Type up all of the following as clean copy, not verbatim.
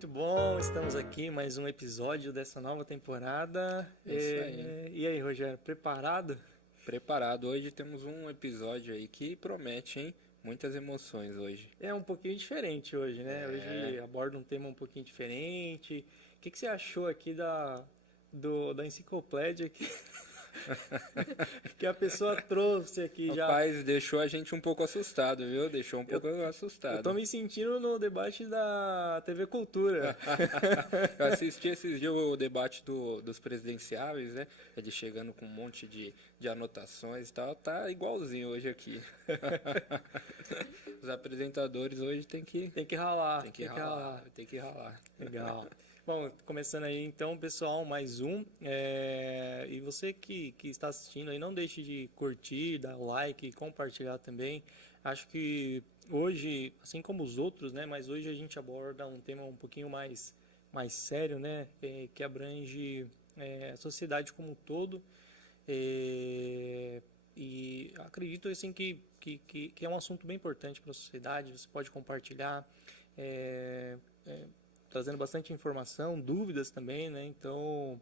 Muito bom, estamos aqui mais um episódio dessa nova temporada. Isso aí. E aí, Rogério, preparado? Preparado. Hoje temos um episódio aí que promete, hein? Muitas emoções hoje. É um pouquinho diferente hoje, né? É. Hoje aborda um tema um pouquinho diferente. O que você achou aqui da enciclopédia que a pessoa trouxe aqui já? Rapaz, deixou a gente um pouco assustado, viu? Deixou um pouco assustado. Eu tô me sentindo no debate da TV Cultura. Eu assisti esses dias o debate dos presidenciáveis, né? Ele chegando com um monte de anotações e tal. Tá igualzinho hoje aqui. Os apresentadores hoje tem que ralar. Tem que ralar. Legal. Bom, começando aí então, pessoal, mais um. E você que está assistindo aí, não deixe de curtir, dar like e compartilhar também. Acho que hoje, assim como os outros, né? Mas hoje a gente aborda um tema um pouquinho mais sério, né? Que abrange a sociedade como um todo. E acredito assim que é um assunto bem importante para a sociedade. Você pode compartilhar. Trazendo bastante informação, dúvidas também, né? Então,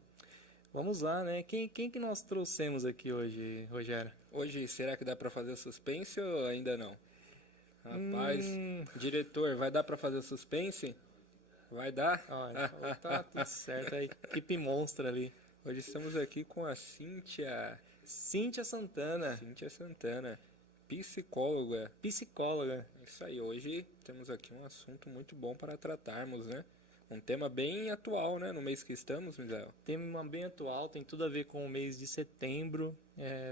vamos lá, né? Quem que nós trouxemos aqui hoje, Rogério? Hoje, será que dá pra fazer suspense ou ainda não? Rapaz, diretor, vai dar pra fazer suspense? Vai dar? Olha, tá tudo certo, a equipe monstra ali. Hoje estamos aqui com a Cíntia Santana, psicóloga. Isso aí, hoje temos aqui um assunto muito bom para tratarmos, né? Um tema bem atual, né? No mês que estamos, Misael. Tema bem atual, tem tudo a ver com o mês de setembro.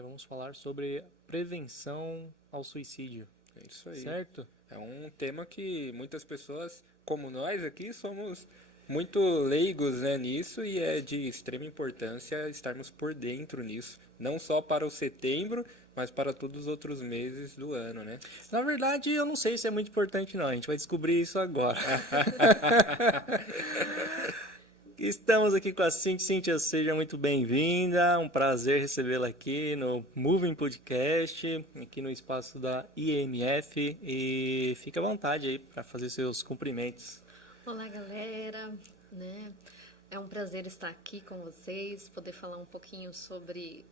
Vamos falar sobre prevenção ao suicídio. É isso aí. Certo? É um tema que muitas pessoas, como nós aqui, somos muito leigos, né, nisso, e é de extrema importância estarmos por dentro nisso. Não só para o setembro, mas para todos os outros meses do ano, né? Na verdade, eu não sei se é muito importante não, a gente vai descobrir isso agora. Estamos aqui com a Cíntia. Cíntia, seja muito bem-vinda, um prazer recebê-la aqui no Moving Podcast, aqui no espaço da IMF, e fique à vontade aí para fazer seus cumprimentos. Olá, galera, né? É um prazer estar aqui com vocês, poder falar um pouquinho sobre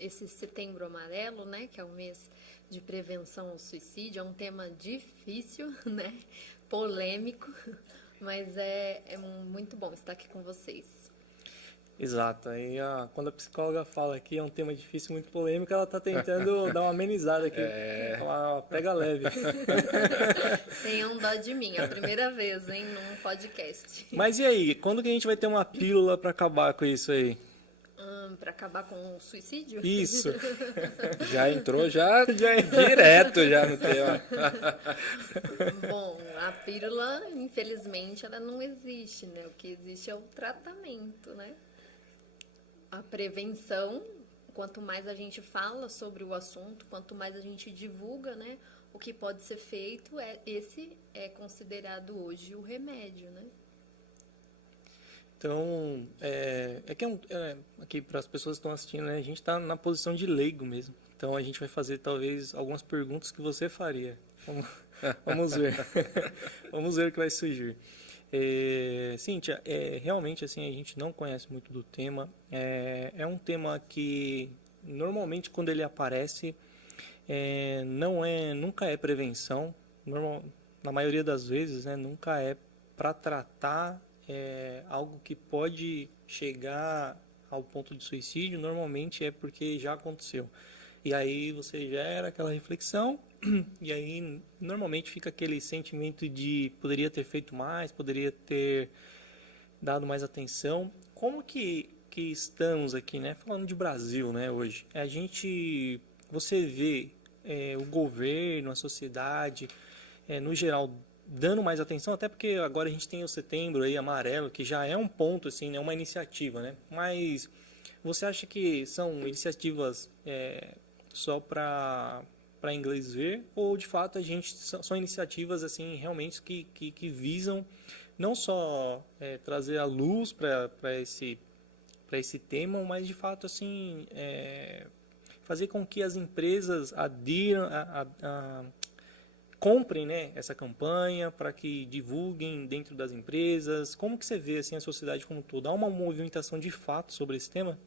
esse Setembro Amarelo, né? Que é o mês de prevenção ao suicídio. É um tema difícil, né? Polêmico, mas é muito bom estar aqui com vocês. Exato, aí quando a psicóloga fala que é um tema difícil, muito polêmico, ela está tentando dar uma amenizada aqui, falar, pega leve. Tenham dó de mim, é a primeira vez, hein, num podcast. Mas e aí, quando que a gente vai ter uma pílula para acabar com isso aí? Para acabar com o suicídio? Isso. Já entrou direto já no tema. Bom, a pílula, infelizmente, ela não existe, né? O que existe é o tratamento, né? A prevenção, quanto mais a gente fala sobre o assunto, quanto mais a gente divulga, né? O que pode ser feito, esse é considerado hoje o remédio, né? Então, aqui para as pessoas que estão assistindo, né, a gente está na posição de leigo mesmo. Então, a gente vai fazer talvez algumas perguntas que você faria. Vamos ver. Vamos ver o que vai surgir. Cíntia, realmente assim, a gente não conhece muito do tema. É um tema que, normalmente, quando ele aparece, nunca é prevenção. Na maioria das vezes, né, nunca é para tratar algo que pode chegar ao ponto de suicídio. Normalmente é porque já aconteceu. E aí você gera aquela reflexão, e aí normalmente fica aquele sentimento de poderia ter feito mais, poderia ter dado mais atenção. Como que estamos aqui, né? Falando de Brasil, né, hoje. Você vê o governo, a sociedade, no geral, dando mais atenção, até porque agora a gente tem o Setembro aí amarelo, que já é um ponto, assim, né, uma iniciativa, né? Mas você acha que são iniciativas só para inglês ver, ou de fato são iniciativas assim realmente que visam não só trazer a luz para esse tema, mas de fato assim fazer com que as empresas adiram comprem, né, essa campanha, para que divulguem dentro das empresas? Como que você vê assim, a sociedade como um todo? Há uma movimentação de fato sobre esse tema?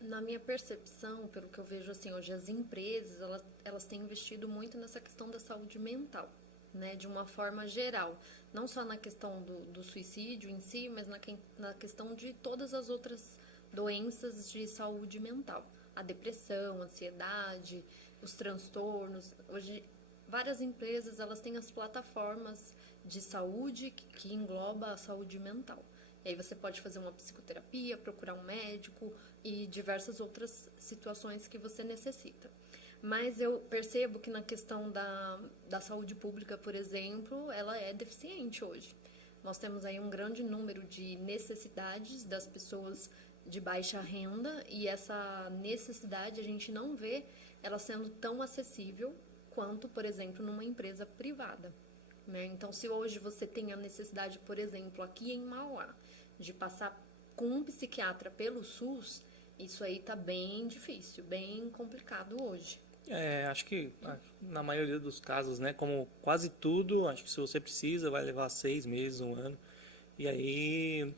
Na minha percepção, pelo que eu vejo assim, hoje as empresas, elas têm investido muito nessa questão da saúde mental, né, de uma forma geral. Não só na questão do suicídio em si, mas na questão de todas as outras doenças de saúde mental. A depressão, a ansiedade, os transtornos. Hoje, várias empresas, elas têm as plataformas de saúde que engloba a saúde mental. E aí você pode fazer uma psicoterapia, procurar um médico e diversas outras situações que você necessita. Mas eu percebo que na questão da saúde pública, por exemplo, ela é deficiente hoje. Nós temos aí um grande número de necessidades das pessoas de baixa renda e essa necessidade a gente não vê ela sendo tão acessível quanto, por exemplo, numa empresa privada, né? Então, se hoje você tem a necessidade, por exemplo, aqui em Mauá, de passar com um psiquiatra pelo SUS, isso aí tá bem difícil, bem complicado hoje. Acho que na maioria dos casos, né, como quase tudo, acho que se você precisa, vai levar 6 meses, 1 ano. E aí,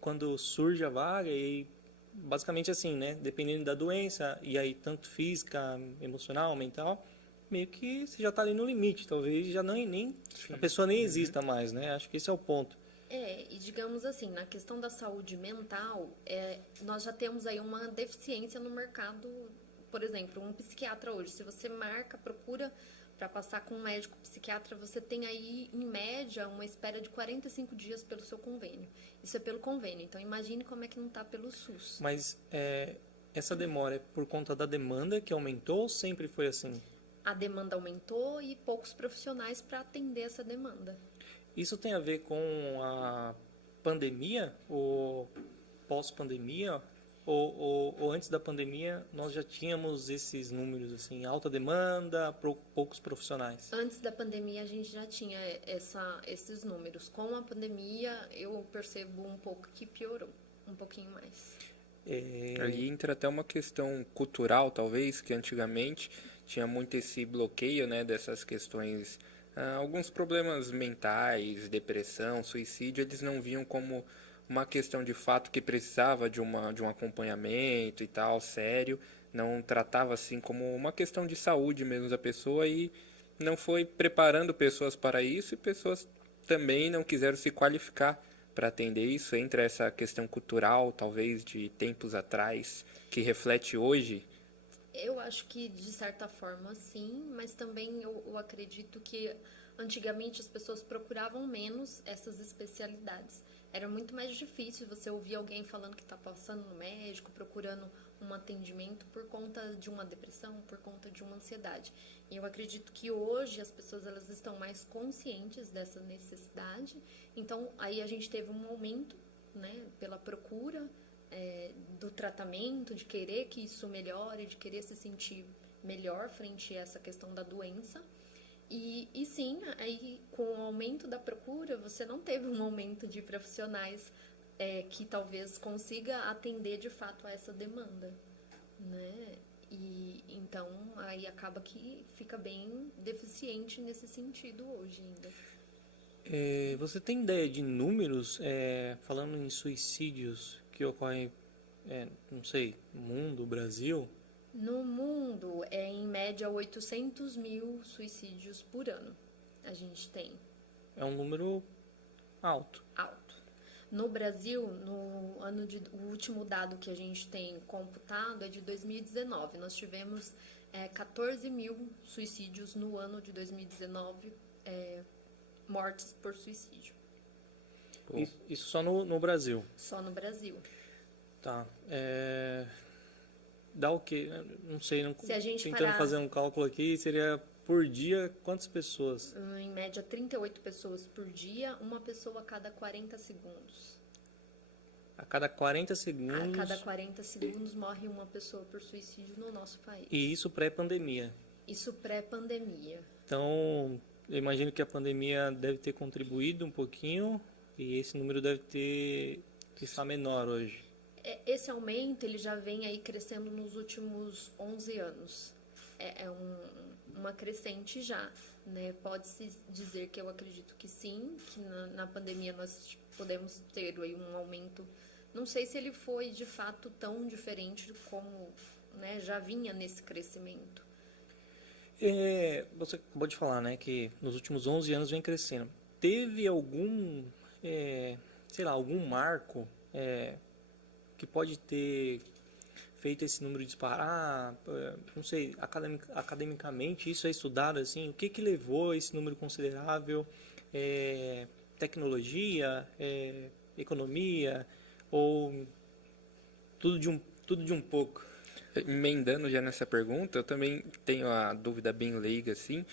quando surge a vaga, e basicamente assim, né, dependendo da doença, e aí tanto física, emocional, mental, meio que você já está ali no limite, talvez já nem a pessoa nem exista mais, né? Acho que esse é o ponto. E digamos assim, na questão da saúde mental, nós já temos aí uma deficiência no mercado. Por exemplo, um psiquiatra hoje, se você procura para passar com um médico psiquiatra, você tem aí, em média, uma espera de 45 dias pelo seu convênio. Isso é pelo convênio, então imagine como é que não está pelo SUS. Mas essa demora é por conta da demanda que aumentou ou sempre foi assim? A demanda aumentou e poucos profissionais para atender essa demanda. Isso tem a ver com a pandemia ou pós-pandemia? Ou antes da pandemia nós já tínhamos esses números, assim, alta demanda, poucos profissionais? Antes da pandemia a gente já tinha esses números. Com a pandemia eu percebo um pouco que piorou, um pouquinho mais. Ali entra até uma questão cultural, talvez, que antigamente tinha muito esse bloqueio, né, dessas questões, alguns problemas mentais, depressão, suicídio, eles não viam como uma questão de fato que precisava de um acompanhamento e tal, sério, não tratava assim como uma questão de saúde mesmo da pessoa e não foi preparando pessoas para isso e pessoas também não quiseram se qualificar para atender isso. Entra essa questão cultural, talvez, de tempos atrás, que reflete hoje. Eu acho que, de certa forma, sim, mas também eu acredito que antigamente as pessoas procuravam menos essas especialidades. Era muito mais difícil você ouvir alguém falando que está passando no médico, procurando um atendimento por conta de uma depressão, por conta de uma ansiedade. E eu acredito que hoje as pessoas elas estão mais conscientes dessa necessidade. Então, aí a gente teve um aumento, né, pela procura do tratamento, de querer que isso melhore, de querer se sentir melhor frente a essa questão da doença. E sim, aí com o aumento da procura, você não teve um aumento de profissionais que talvez consiga atender de fato a essa demanda, né? E então aí acaba que fica bem deficiente nesse sentido hoje ainda. Você tem ideia de números, falando em suicídios que ocorrem, não sei, no mundo, Brasil? No mundo, em média 800 mil suicídios por ano a gente tem. É um número alto. Alto. No Brasil, o último dado que a gente tem computado é de 2019. Nós tivemos 14 mil suicídios no ano de 2019, mortes por suicídio. Isso só no Brasil? Só no Brasil. Tá. Dá o quê? Não sei, Se a gente tentando fazer um cálculo aqui, seria por dia quantas pessoas? Em média 38 pessoas por dia, uma pessoa a cada 40 segundos. A cada 40 segundos? A cada 40 segundos morre uma pessoa por suicídio no nosso país. E isso pré-pandemia? Isso pré-pandemia. Então, eu imagino que a pandemia deve ter contribuído um pouquinho e esse número deve estar menor hoje. Esse aumento ele já vem aí crescendo nos últimos 11 anos. uma crescente já, né? Pode-se dizer que eu acredito que sim, que na pandemia nós podemos ter aí um aumento. Não sei se ele foi de fato tão diferente como, né, já vinha nesse crescimento. Você acabou de falar, né, que nos últimos 11 anos vem crescendo. Teve algum, sei lá, algum marco que pode ter feito esse número disparar? Não sei, academicamente isso é estudado assim? O que levou esse número considerável? Tecnologia, economia ou tudo de um pouco? Emendando já nessa pergunta, eu também tenho a dúvida bem leiga, assim,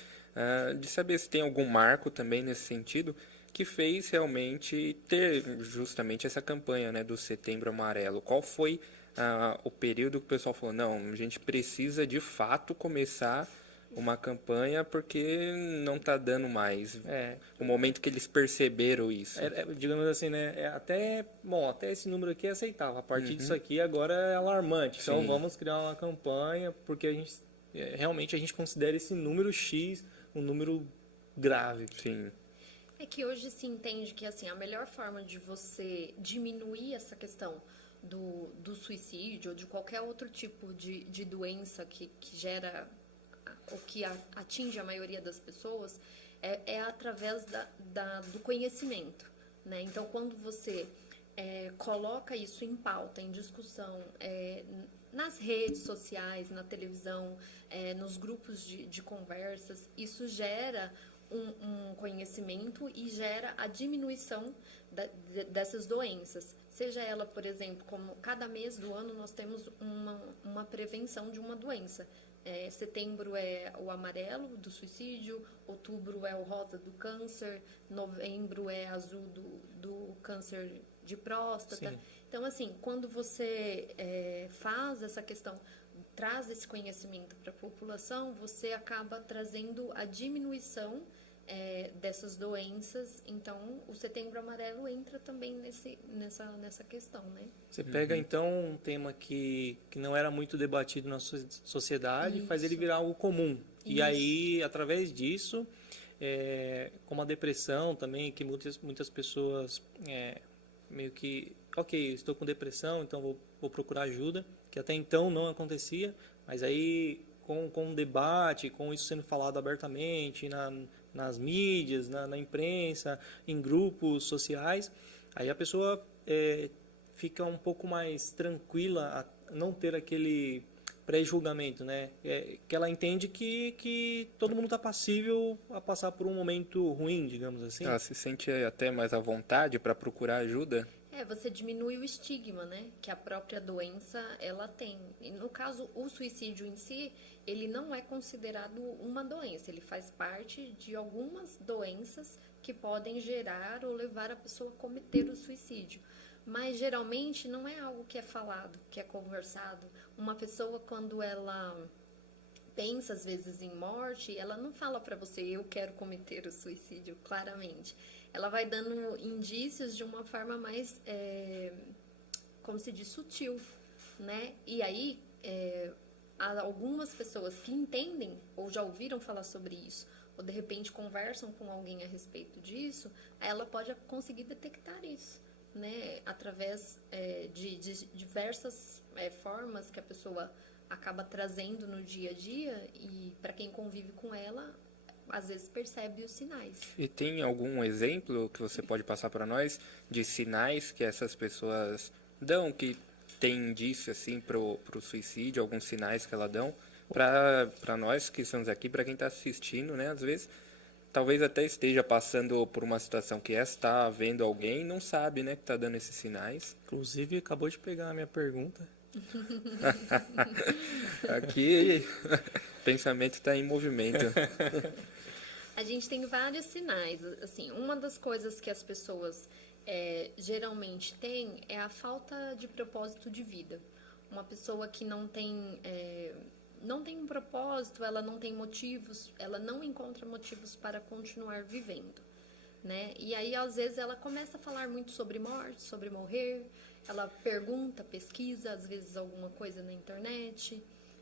de saber se tem algum marco também nesse sentido que fez realmente ter justamente essa campanha, né, do Setembro Amarelo. Qual foi o período que o pessoal falou, não, a gente precisa de fato começar uma campanha porque não está dando mais. O momento que eles perceberam isso. Digamos assim, né? Até esse número aqui é aceitável. A partir disso aqui agora é alarmante. Então vamos criar uma campanha porque a gente realmente a gente considera esse número X um número grave. Sim. É que hoje se entende que assim, a melhor forma de você diminuir essa questão do suicídio ou de qualquer outro tipo de doença que gera o que atinge a maioria das pessoas é através do conhecimento, né? Então, quando você coloca isso em pauta, em discussão, nas redes sociais, na televisão, nos grupos de conversas, isso gera um conhecimento e gera a diminuição dessas doenças. Seja ela, por exemplo, como cada mês do ano nós temos uma prevenção de uma doença. Setembro é o amarelo do suicídio, outubro é o rosa do câncer, novembro é azul do câncer de próstata. Sim. Então, assim, quando você faz essa questão, traz esse conhecimento para a população, você acaba trazendo a diminuição dessas doenças. Então, o Setembro Amarelo entra também nessa questão, né? Você pega, então, um tema que não era muito debatido na sociedade e faz ele virar algo comum. Isso. E aí, através disso, como a depressão também, que muitas pessoas meio que, ok, estou com depressão, então vou procurar ajuda, que até então não acontecia, mas aí com o debate, com isso sendo falado abertamente nas mídias, na imprensa, em grupos sociais, aí a pessoa fica um pouco mais tranquila a não ter aquele pré-julgamento, né? Que ela entende que todo mundo está passível a passar por um momento ruim, digamos assim. Ela se sente até mais à vontade para procurar ajuda. Você diminui o estigma, né, que a própria doença ela tem. E no caso, o suicídio em si, ele não é considerado uma doença, ele faz parte de algumas doenças que podem gerar ou levar a pessoa a cometer o suicídio. Mas geralmente não é algo que é falado, que é conversado. Uma pessoa, quando ela pensa às vezes em morte, ela não fala para você, eu quero cometer o suicídio, claramente. Ela vai dando indícios de uma forma mais, como se diz, sutil, né? E aí, há algumas pessoas que entendem ou já ouviram falar sobre isso, ou de repente conversam com alguém a respeito disso, ela pode conseguir detectar isso, né? Através de diversas formas que a pessoa acaba trazendo no dia a dia e para quem convive com ela, às vezes percebe os sinais. E tem algum exemplo que você pode passar para nós de sinais que essas pessoas dão, que tem indício assim pro suicídio, alguns sinais que ela dão para nós que estamos aqui, para quem está assistindo, né? Às vezes, talvez até esteja passando por uma situação que está vendo alguém e não sabe, né, que está dando esses sinais. Inclusive, acabou de pegar a minha pergunta. Aqui, o pensamento está em movimento. A gente tem vários sinais. Assim, uma das coisas que as pessoas geralmente têm é a falta de propósito de vida. Uma pessoa que não tem um propósito, ela não tem motivos, ela não encontra motivos para continuar vivendo, né? E aí, às vezes, ela começa a falar muito sobre morte, sobre morrer. Ela pergunta, pesquisa, às vezes, alguma coisa na internet,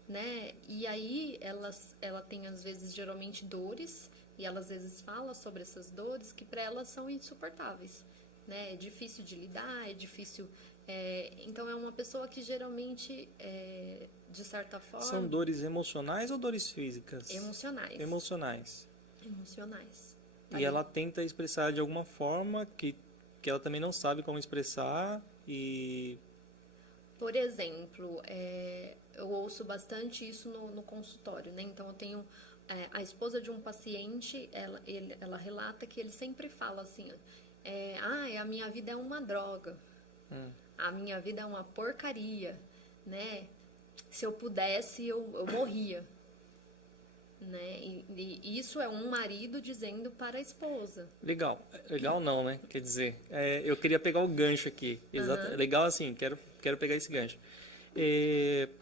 né? E aí ela tem às vezes geralmente dores e ela às vezes fala sobre essas dores que para ela são insuportáveis, né? É difícil de lidar, é difícil. Então é uma pessoa que geralmente, de certa forma, São dores emocionais ou dores físicas? emocionais. Emocionais. Emocionais. E ela tenta expressar de alguma forma que ela também não sabe como expressar e... Por exemplo, eu ouço bastante isso no consultório, né? Então, eu tenho a esposa de um paciente, ela relata que ele sempre fala assim, a minha vida é uma droga, a minha vida é uma porcaria, né? Se eu pudesse, eu morria, né? E isso é um marido dizendo para a esposa. Legal. Legal não, né? Quer dizer, eu queria pegar o gancho aqui. Legal assim, quero pegar esse gancho.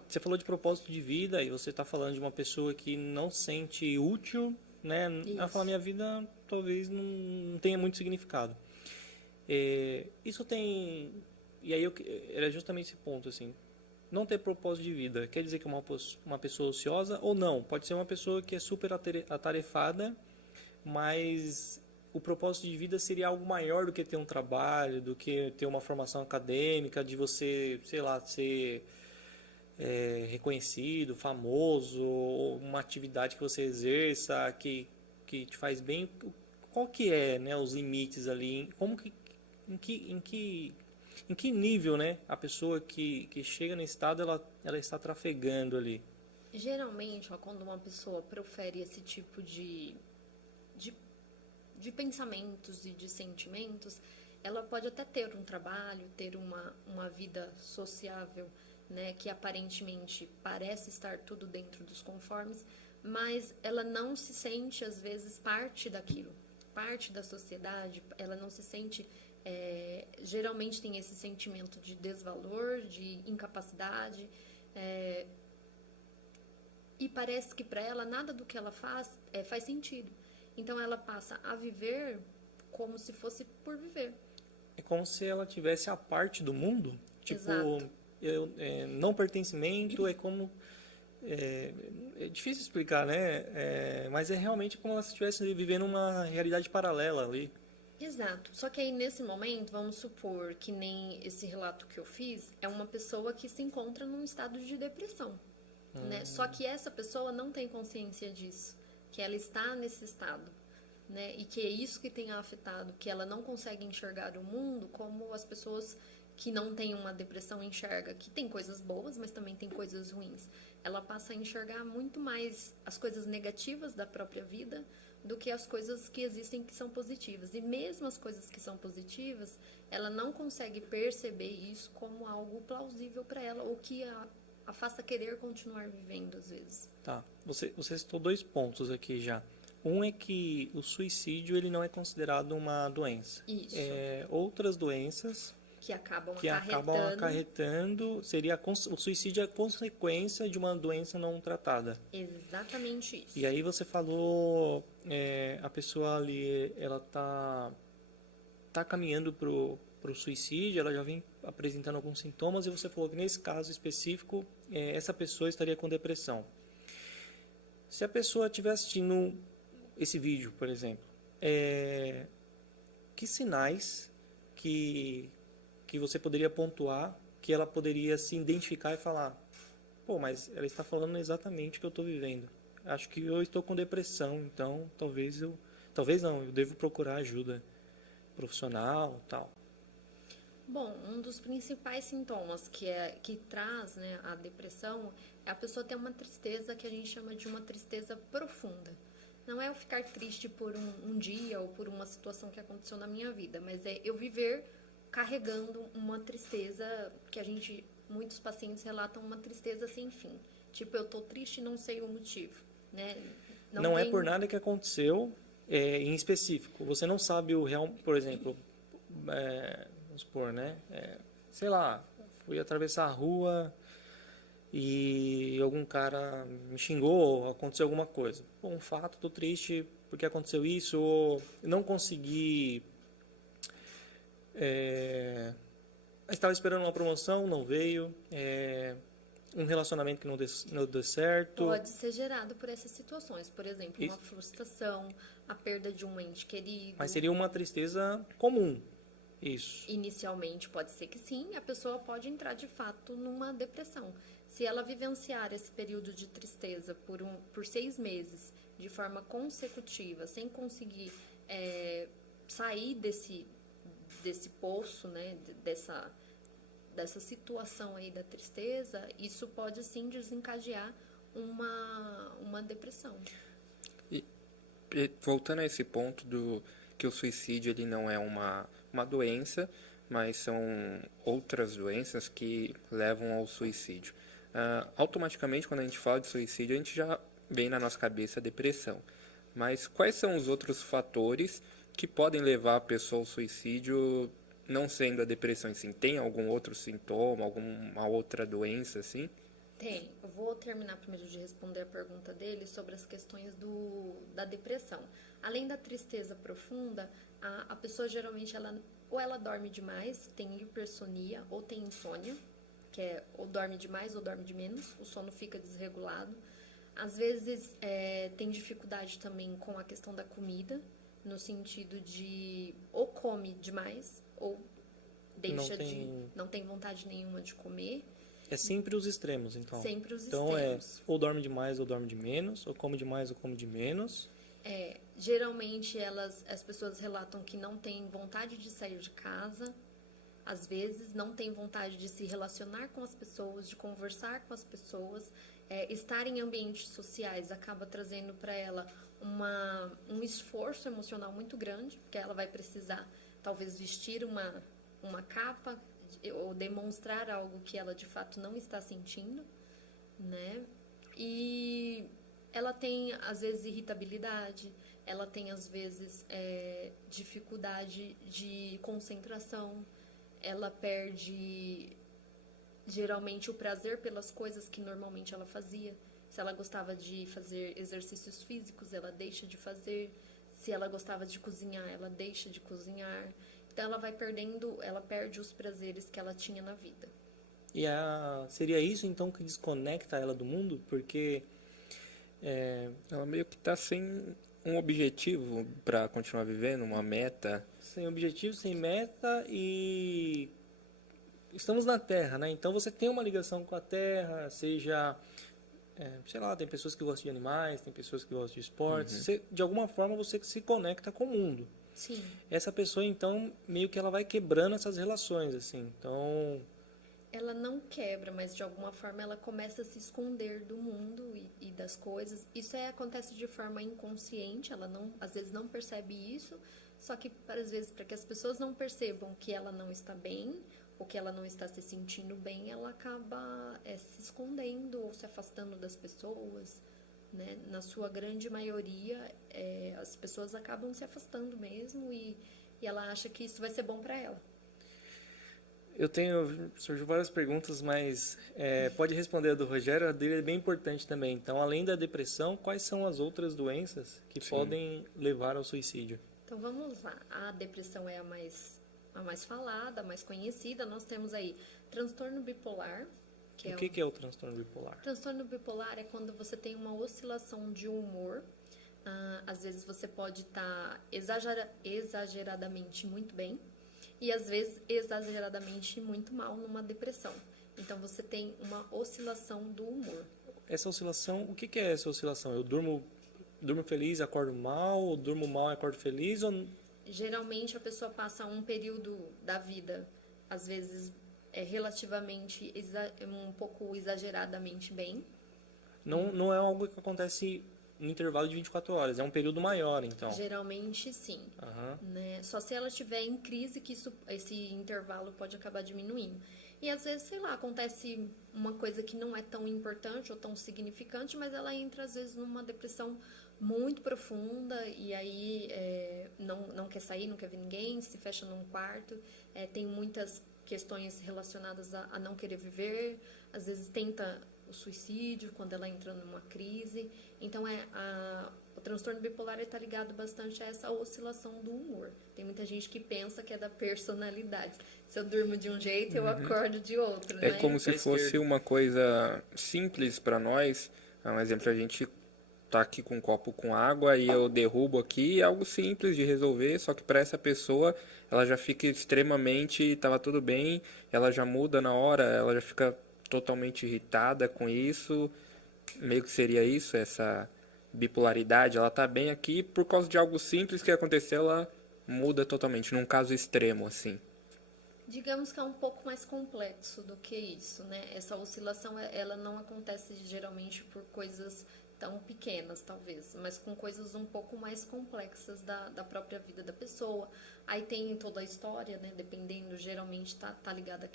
Você falou de propósito de vida e você está falando de uma pessoa que não se sente útil, né? Ela fala, minha vida talvez não tenha muito significado. Isso tem... E aí era justamente esse ponto, assim. Não ter propósito de vida quer dizer que é uma pessoa ociosa ou não? Pode ser uma pessoa que é super atarefada, mas o propósito de vida seria algo maior do que ter um trabalho, do que ter uma formação acadêmica, de você, sei lá, ser reconhecido, famoso, ou uma atividade que você exerça que te faz bem. Qual que é, né, os limites ali? Em que nível, né, a pessoa que chega no estado ela está trafegando ali? Geralmente, quando uma pessoa profere esse tipo de pensamentos e de sentimentos, ela pode até ter um trabalho, ter uma vida sociável, né, que aparentemente parece estar tudo dentro dos conformes, mas ela não se sente, às vezes, parte daquilo, parte da sociedade, ela não se sente... geralmente tem esse sentimento de desvalor, de incapacidade, e parece que para ela nada do que ela faz faz sentido. Então ela passa a viver como se fosse por viver. É como se ela tivesse a parte do mundo, tipo, Exato. Não pertencimento, é como... É difícil explicar, né? Mas é realmente como se estivesse vivendo uma realidade paralela ali. Exato. Só que aí, nesse momento, vamos supor que nem esse relato que eu fiz, é uma pessoa que se encontra num estado de depressão, né? Só que essa pessoa não tem consciência disso, que ela está nesse estado, né? E que é isso que tem a afetado, que ela não consegue enxergar o mundo como as pessoas que não têm uma depressão enxergam, que tem coisas boas, mas também tem coisas ruins. Ela passa a enxergar muito mais as coisas negativas da própria vida do que as coisas que existem que são positivas. E mesmo as coisas que são positivas, ela não consegue perceber isso como algo plausível para ela, ou que a faça querer continuar vivendo, às vezes. Tá. Você citou 2 pontos aqui já. Um é que o suicídio ele não é considerado uma doença. Isso. Outras doenças Que acabam acarretando, o suicídio é a consequência de uma doença não tratada. Exatamente isso. E aí você falou, a pessoa ali, ela tá caminhando pro suicídio, ela já vem apresentando alguns sintomas, e você falou que nesse caso específico, essa pessoa estaria com depressão. Se a pessoa estiver assistindo esse vídeo, por exemplo, que sinais que você poderia pontuar, que ela poderia se identificar e falar, pô, mas ela está falando exatamente o que eu estou vivendo. Acho que eu estou com depressão, então talvez não, eu devo procurar ajuda profissional, tal. Bom, um dos principais sintomas que traz, né, a depressão é a pessoa ter uma tristeza que a gente chama de uma tristeza profunda. Não é eu ficar triste por um dia ou por uma situação que aconteceu na minha vida, mas é eu viver carregando uma tristeza que muitos pacientes relatam uma tristeza sem fim. Tipo, eu tô triste e não sei o motivo, né? Não é por nada que aconteceu em específico. Você não sabe o real, por exemplo, vamos supor, né? Sei lá, fui atravessar a rua e algum cara me xingou, aconteceu alguma coisa. Bom, um fato, tô triste porque aconteceu isso, ou não consegui... estava esperando uma promoção, não veio. um relacionamento que não deu certo. Pode ser gerado por essas situações. Por exemplo, uma Isso. frustração, a perda de um ente querido. Mas seria uma tristeza comum. Isso. Inicialmente pode ser que sim, a pessoa pode entrar de fato numa depressão. Se ela vivenciar esse período de tristeza por 6 meses, de forma consecutiva, sem conseguir sair desse poço, né, dessa situação aí da tristeza, isso pode sim desencadear uma depressão. E voltando a esse ponto do que o suicídio ele não é uma doença, mas são outras doenças que levam ao suicídio. Automaticamente, quando a gente fala de suicídio, a gente já vem na nossa cabeça a depressão. Mas quais são os outros fatores que podem levar a pessoa ao suicídio, não sendo a depressão em si? Tem algum outro sintoma, alguma outra doença assim? Tem. Eu vou terminar primeiro de responder a pergunta dele sobre as questões da depressão. Além da tristeza profunda, a pessoa geralmente ou ela dorme demais, tem hipersonia, ou tem insônia, que é ou dorme demais ou dorme de menos, o sono fica desregulado. Às vezes tem dificuldade também com a questão da comida, no sentido de ou come demais ou não tem vontade nenhuma de comer. É sempre os extremos, então. Sempre os então extremos. Ou dorme demais ou dorme de menos, ou come demais ou come de menos. Geralmente as pessoas relatam que não têm vontade de sair de casa, às vezes não têm vontade de se relacionar com as pessoas, de conversar com as pessoas. Estar em ambientes sociais acaba trazendo para ela um esforço emocional muito grande, porque ela vai precisar talvez vestir uma capa ou demonstrar algo que ela de fato não está sentindo, né? E ela tem às vezes irritabilidade, ela tem às vezes dificuldade de concentração, ela perde geralmente o prazer pelas coisas que normalmente ela fazia. Se ela gostava de fazer exercícios físicos, ela deixa de fazer. Se ela gostava de cozinhar, ela deixa de cozinhar. Então ela perde os prazeres que ela tinha na vida. E seria isso então que desconecta ela do mundo? Porque ela meio que está sem um objetivo para continuar vivendo, uma meta. Sem objetivo, sem meta, e estamos na Terra, né? Então você tem uma ligação com a Terra, seja, sei lá, tem pessoas que gostam de animais, tem pessoas que gostam de esportes. De alguma forma você se conecta com o mundo. Sim. Essa pessoa, então, meio que ela vai quebrando essas relações, assim. Então, ela não quebra, mas de alguma forma ela começa a se esconder do mundo e das coisas. Isso acontece de forma inconsciente, ela às vezes não percebe isso, só que às vezes para que as pessoas não percebam que ela não está bem, ou que ela não está se sentindo bem, ela acaba se escondendo ou se afastando das pessoas, né? Na sua grande maioria, as pessoas acabam se afastando mesmo e ela acha que isso vai ser bom para ela. surgiu várias perguntas, mas pode responder a do Rogério, a dele é bem importante também. Então, além da depressão, quais são as outras doenças que podem levar ao suicídio? Então, vamos lá. A depressão é a mais falada, a mais conhecida. Nós temos aí transtorno bipolar. O que é o transtorno bipolar? Transtorno bipolar é quando você tem uma oscilação de humor. Às vezes você pode estar exageradamente muito bem e às vezes exageradamente muito mal numa depressão. Então você tem uma oscilação do humor. Essa oscilação, o que é essa oscilação? Eu durmo feliz, acordo mal, ou durmo mal e acordo feliz? Geralmente a pessoa passa um período da vida, às vezes relativamente um pouco exageradamente bem. Não é algo que acontece no intervalo de 24 horas, é um período maior, então. Geralmente sim. Né? Só se ela estiver em crise que esse intervalo pode acabar diminuindo. E às vezes, sei lá, acontece uma coisa que não é tão importante ou tão significante, mas ela entra às vezes numa depressão muito profunda e aí não quer sair, não quer ver ninguém, se fecha num quarto, tem muitas questões relacionadas a não querer viver, às vezes tenta o suicídio quando ela entra numa crise. Então O transtorno bipolar está ligado bastante a essa oscilação do humor. Tem muita gente que pensa que é da personalidade. Se eu durmo de um jeito, eu acordo de outro, É né? como se fosse uma coisa simples para nós. Um exemplo, a gente tá aqui com um copo com água e eu derrubo aqui, é algo simples de resolver, só que para essa pessoa, ela já fica extremamente, tava tudo bem, ela já muda na hora, ela já fica totalmente irritada com isso. Meio que seria isso, essa bipolaridade, ela tá bem aqui por causa de algo simples que aconteceu, ela muda totalmente, num caso extremo assim. Digamos que é um pouco mais complexo do que isso, né? Essa oscilação, ela não acontece geralmente por coisas tão pequenas, talvez, mas com coisas um pouco mais complexas da própria vida da pessoa. Aí tem toda a história, né? Dependendo, geralmente tá ligada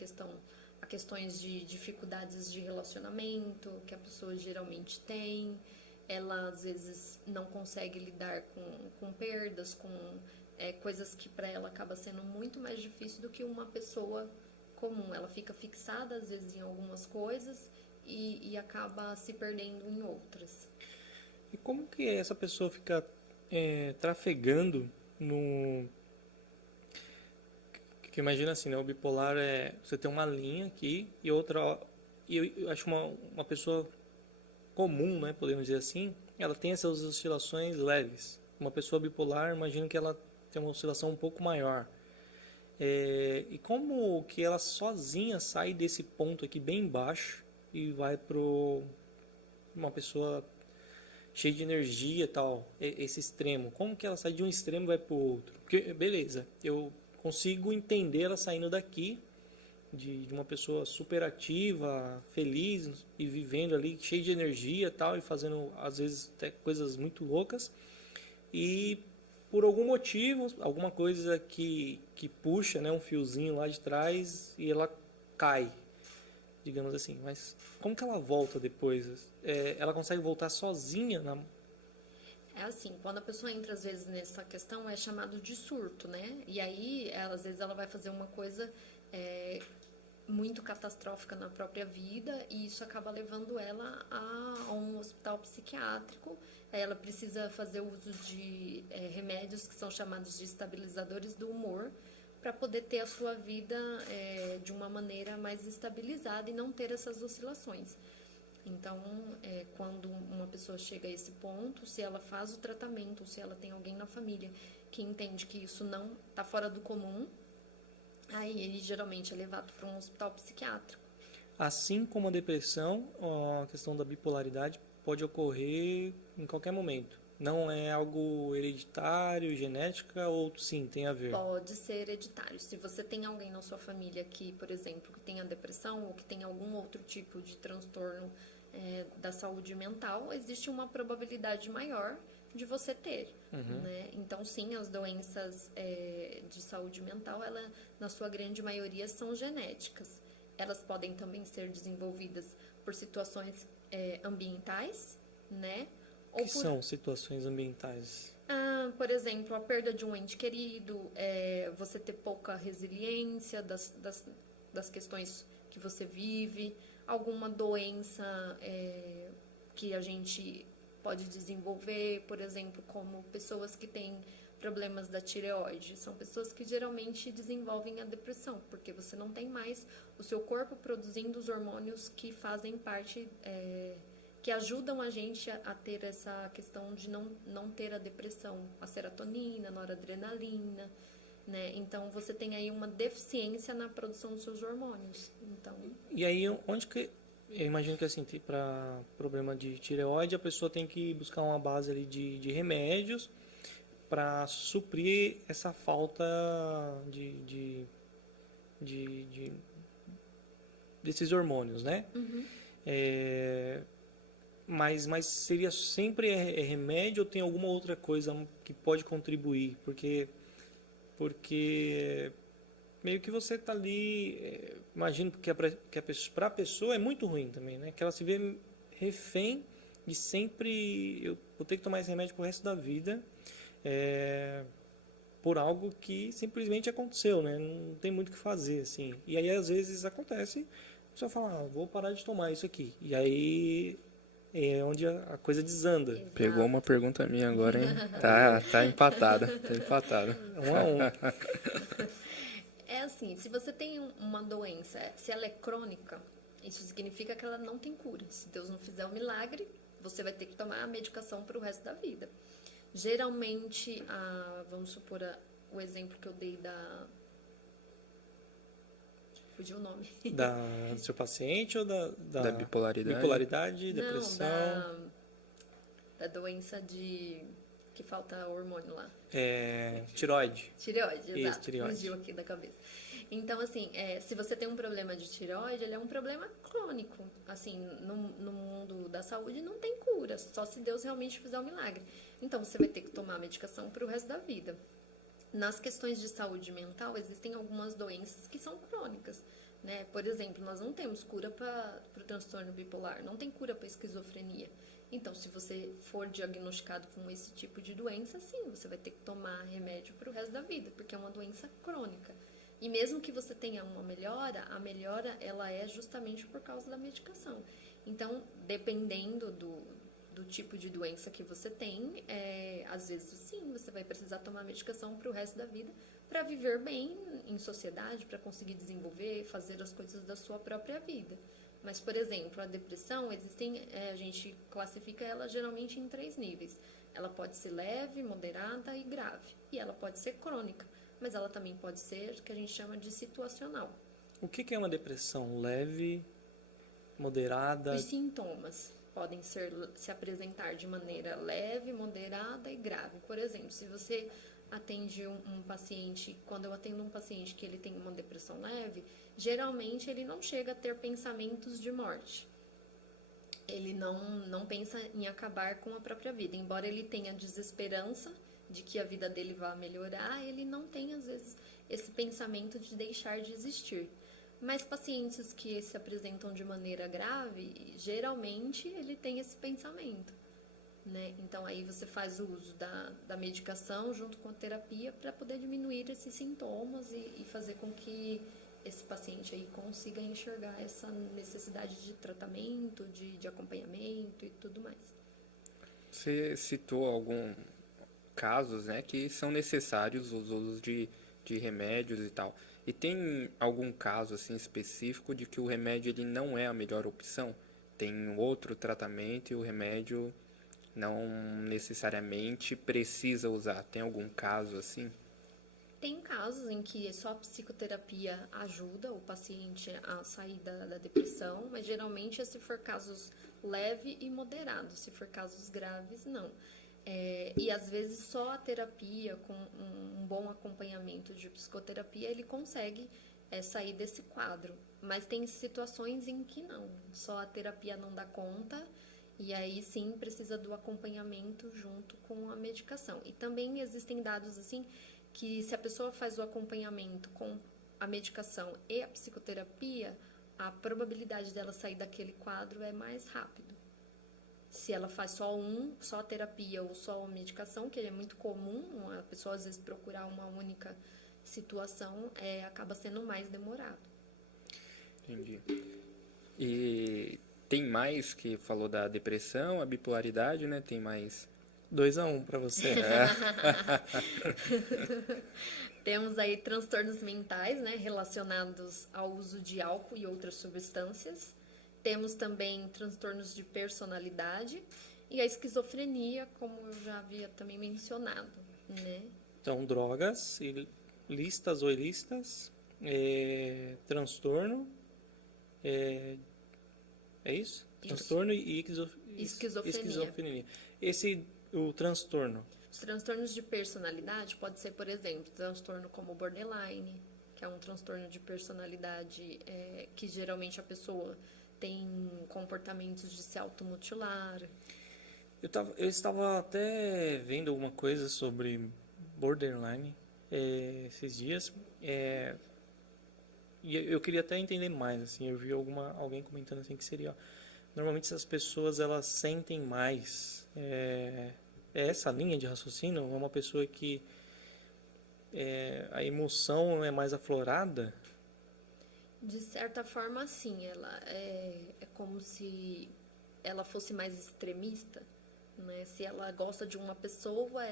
a questões de dificuldades de relacionamento que a pessoa geralmente tem. Ela, às vezes, não consegue lidar com perdas, com coisas que para ela acaba sendo muito mais difícil do que uma pessoa comum. Ela fica fixada, às vezes, em algumas coisas e acaba se perdendo em outras. E como que essa pessoa fica trafegando no... Que imagina assim, né? O bipolar você tem uma linha aqui e outra... E eu acho uma pessoa comum, né? Podemos dizer assim, ela tem essas oscilações leves. Uma pessoa bipolar, imagino que ela tem uma oscilação um pouco maior. E como que ela sozinha sai desse ponto aqui bem baixo e vai para uma pessoa cheia de energia e tal, esse extremo? Como que ela sai de um extremo e vai para o outro? Porque, beleza, eu consigo entender ela saindo daqui, de uma pessoa super ativa, feliz e vivendo ali, cheia de energia e tal, e fazendo, às vezes, até coisas muito loucas. E por algum motivo, alguma coisa que puxa, né, um fiozinho lá de trás e ela cai, digamos assim. Mas como que ela volta depois? Ela consegue voltar sozinha? É assim, quando a pessoa entra às vezes nessa questão, é chamado de surto, né? E aí, às vezes ela vai fazer uma coisa muito catastrófica na própria vida e isso acaba levando ela a um hospital psiquiátrico. Ela precisa fazer uso de remédios que são chamados de estabilizadores do humor para poder ter a sua vida de uma maneira mais estabilizada e não ter essas oscilações. Então, quando uma pessoa chega a esse ponto, se ela faz o tratamento, se ela tem alguém na família que entende que isso não está fora do comum, aí ele geralmente é levado para um hospital psiquiátrico. Assim como a depressão, a questão da bipolaridade pode ocorrer em qualquer momento. Não é algo hereditário, genética, ou sim, tem a ver? Pode ser hereditário. Se você tem alguém na sua família que, por exemplo, que tenha depressão ou que tenha algum outro tipo de transtorno da saúde mental, existe uma probabilidade maior de você ter. Né? Então, sim, as doenças de saúde mental, na sua grande maioria, são genéticas. Elas podem também ser desenvolvidas por situações ambientais, né? O que são situações ambientais? Por exemplo, a perda de um ente querido, você ter pouca resiliência das questões que você vive, alguma doença que a gente pode desenvolver, por exemplo, como pessoas que têm problemas da tireoide. São pessoas que geralmente desenvolvem a depressão, porque você não tem mais o seu corpo produzindo os hormônios que fazem parte, que ajudam a gente a ter essa questão de não ter a depressão, a serotonina, a noradrenalina, né? Então, você tem aí uma deficiência na produção dos seus hormônios. Então... E aí, onde que... Eu imagino que assim, para problema de tireoide, a pessoa tem que buscar uma base ali de remédios para suprir essa falta desses hormônios, né? Mas seria sempre remédio ou tem alguma outra coisa que pode contribuir? Porque meio que você está ali, imagino que para a pessoa é muito ruim também, né? Que ela se vê refém de sempre, eu vou ter que tomar esse remédio pro resto da vida, por algo que simplesmente aconteceu, né? Não tem muito o que fazer, assim. E aí, às vezes, acontece, a pessoa fala, vou parar de tomar isso aqui. E aí, é onde a coisa desanda. Exato. Pegou uma pergunta minha agora, hein? Tá empatada. Tá empatada. 1-1. É assim, se você tem uma doença, se ela é crônica, isso significa que ela não tem cura. Se Deus não fizer um milagre, você vai ter que tomar a medicação para o resto da vida. Geralmente, vamos supor o exemplo que eu dei fugiu o nome. Do seu paciente ou Da bipolaridade? Bipolaridade, Não, depressão. da doença que falta hormônio lá. Tireoide. Tireoide, Isso, exato. tireoide. Fugiu aqui da cabeça. Então, assim, se você tem um problema de tireoide, ele é um problema crônico. Assim, no mundo da saúde não tem cura, só se Deus realmente fizer um milagre. Então, você vai ter que tomar medicação para o resto da vida. Nas questões de saúde mental, existem algumas doenças que são crônicas, né? Por exemplo, nós não temos cura para o transtorno bipolar, não tem cura para esquizofrenia. Então, se você for diagnosticado com esse tipo de doença, sim, você vai ter que tomar remédio para o resto da vida, porque é uma doença crônica. E mesmo que você tenha uma melhora, a melhora ela é justamente por causa da medicação. Então, dependendo do tipo de doença que você tem, às vezes sim, você vai precisar tomar medicação para o resto da vida para viver bem em sociedade, para conseguir desenvolver, fazer as coisas da sua própria vida. Mas, por exemplo, a depressão, a gente classifica ela geralmente em 3 níveis. Ela pode ser leve, moderada e grave. E ela pode ser crônica, mas ela também pode ser o que a gente chama de situacional. O que é uma depressão? Leve, moderada? Os sintomas podem se apresentar de maneira leve, moderada e grave. Por exemplo, se você atende um paciente, quando eu atendo um paciente que ele tem uma depressão leve, geralmente ele não chega a ter pensamentos de morte. Ele não pensa em acabar com a própria vida. Embora ele tenha desesperança de que a vida dele vá melhorar, ele não tem, às vezes, esse pensamento de deixar de existir. Mas pacientes que se apresentam de maneira grave, geralmente ele tem esse pensamento, né? Então aí você faz o uso da medicação junto com a terapia para poder diminuir esses sintomas e fazer com que esse paciente aí consiga enxergar essa necessidade de tratamento, de acompanhamento e tudo mais. Você citou alguns casos, né, que são necessários os usos de remédios e tal. E tem algum caso assim específico de que o remédio ele não é a melhor opção? Tem outro tratamento e o remédio não necessariamente precisa usar. Tem algum caso assim? Tem casos em que só a psicoterapia ajuda o paciente a sair da depressão, mas geralmente é se for casos leves e moderados, se for casos graves, não. E às vezes só a terapia, com um bom acompanhamento de psicoterapia, ele consegue sair desse quadro. Mas tem situações em que não, só a terapia não dá conta, e aí sim precisa do acompanhamento junto com a medicação. E também existem dados assim que se a pessoa faz o acompanhamento com a medicação e a psicoterapia, a probabilidade dela sair daquele quadro é mais rápido. Se ela faz só a terapia ou só a medicação, que é muito comum, a pessoa às vezes procurar uma única situação, acaba sendo mais demorado. Entendi. E tem mais que falou da depressão, a bipolaridade, né? Tem mais... 2-1 para você. Temos aí transtornos mentais, né, relacionados ao uso de álcool e outras substâncias. Temos também transtornos de personalidade e a esquizofrenia, como eu já havia também mencionado, né? Então, drogas, listas ou ilícitas, transtorno, é isso? Transtorno e esquizofrenia. O transtorno. Os transtornos de personalidade pode ser, por exemplo, transtorno como borderline, que é um transtorno de personalidade que geralmente a pessoa tem comportamentos de se automutilar. Eu estava até vendo alguma coisa sobre borderline esses dias. E eu queria até entender mais, assim, eu vi alguém comentando assim que seria, normalmente essas pessoas elas sentem mais, essa linha de raciocínio, é uma pessoa que a emoção é mais aflorada? De certa forma, sim, ela é como se ela fosse mais extremista, né? Se ela gosta de uma pessoa,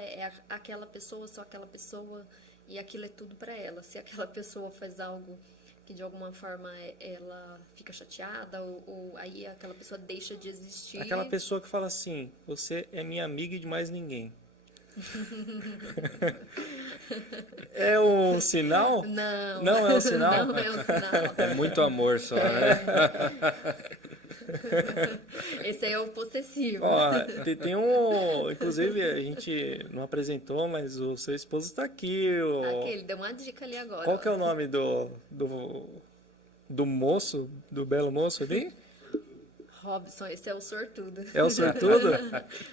aquela pessoa, só aquela pessoa, e aquilo é tudo para ela. Se aquela pessoa faz algo que de alguma forma ela fica chateada, ou aí aquela pessoa deixa de existir. Aquela pessoa que fala assim, você é minha amiga e de mais ninguém. É um sinal? Não. Não é um sinal? Não é um sinal. É muito amor só, né? Esse aí é o possessivo. Ó, tem um... Inclusive, a gente não apresentou, mas o seu esposo está aqui. Aquele, deu uma dica ali agora. Qual que é o nome do moço, do belo moço ali? Robson, esse é o sortudo. É o sortudo?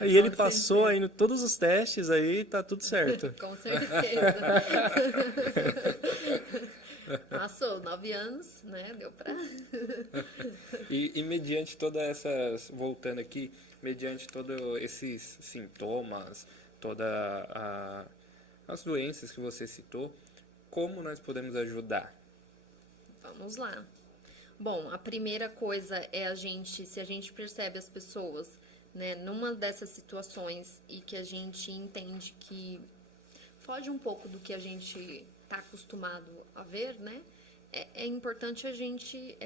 E ele Com passou certeza. aí em todos os testes aí, tá tudo certo. Com certeza. Passou 9 anos, né? Deu pra... E mediante todas essas, voltando aqui, mediante todos esses sintomas, as doenças que você citou, como nós podemos ajudar? Vamos lá. Bom, a primeira coisa é se a gente percebe as pessoas, né, numa dessas situações e que a gente entende que foge um pouco do que a gente está acostumado a ver, né, é importante a gente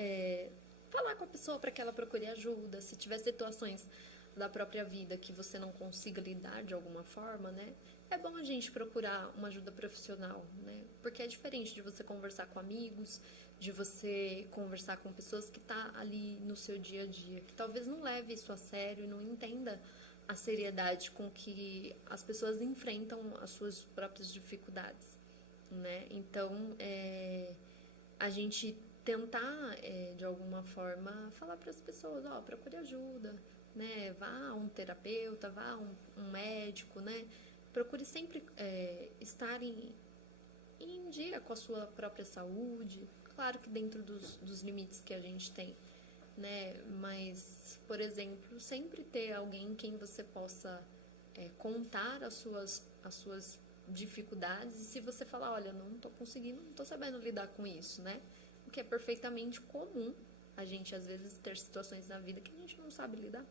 falar com a pessoa para que ela procure ajuda. Se tiver situações da própria vida que você não consiga lidar de alguma forma, né, é bom a gente procurar uma ajuda profissional, né, porque é diferente de você conversar com amigos, de você conversar com pessoas que tá ali no seu dia a dia, que talvez não leve isso a sério, não entenda a seriedade com que as pessoas enfrentam as suas próprias dificuldades, né? Então, a gente tentar, de alguma forma, falar para as pessoas, procure ajuda, né? Vá a um terapeuta, vá a um médico, né? Procure sempre estar em dia com a sua própria saúde. Claro que dentro dos limites que a gente tem, né? Mas, por exemplo, sempre ter alguém em quem você possa contar as suas dificuldades. E se você falar, olha, não estou conseguindo, não estou sabendo lidar com isso, né? O que é perfeitamente comum a gente, às vezes, ter situações na vida que a gente não sabe lidar.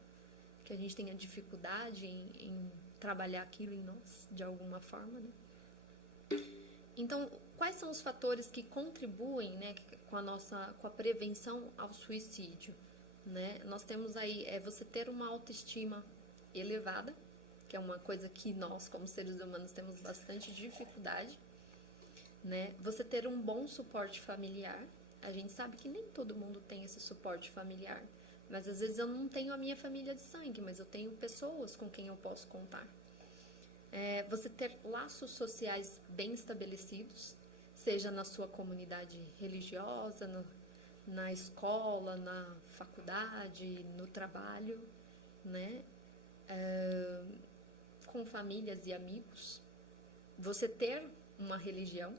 Que a gente tenha dificuldade em trabalhar aquilo em nós, de alguma forma, né? Então, quais são os fatores que contribuem, né, com a prevenção ao suicídio, né? Nós temos aí você ter uma autoestima elevada, que é uma coisa que nós, como seres humanos, temos bastante dificuldade, né? Você ter um bom suporte familiar. A gente sabe que nem todo mundo tem esse suporte familiar, mas às vezes eu não tenho a minha família de sangue, mas eu tenho pessoas com quem eu posso contar. Você ter laços sociais bem estabelecidos, seja na sua comunidade religiosa, na escola, na faculdade, no trabalho, né? Com famílias e amigos. Você ter uma religião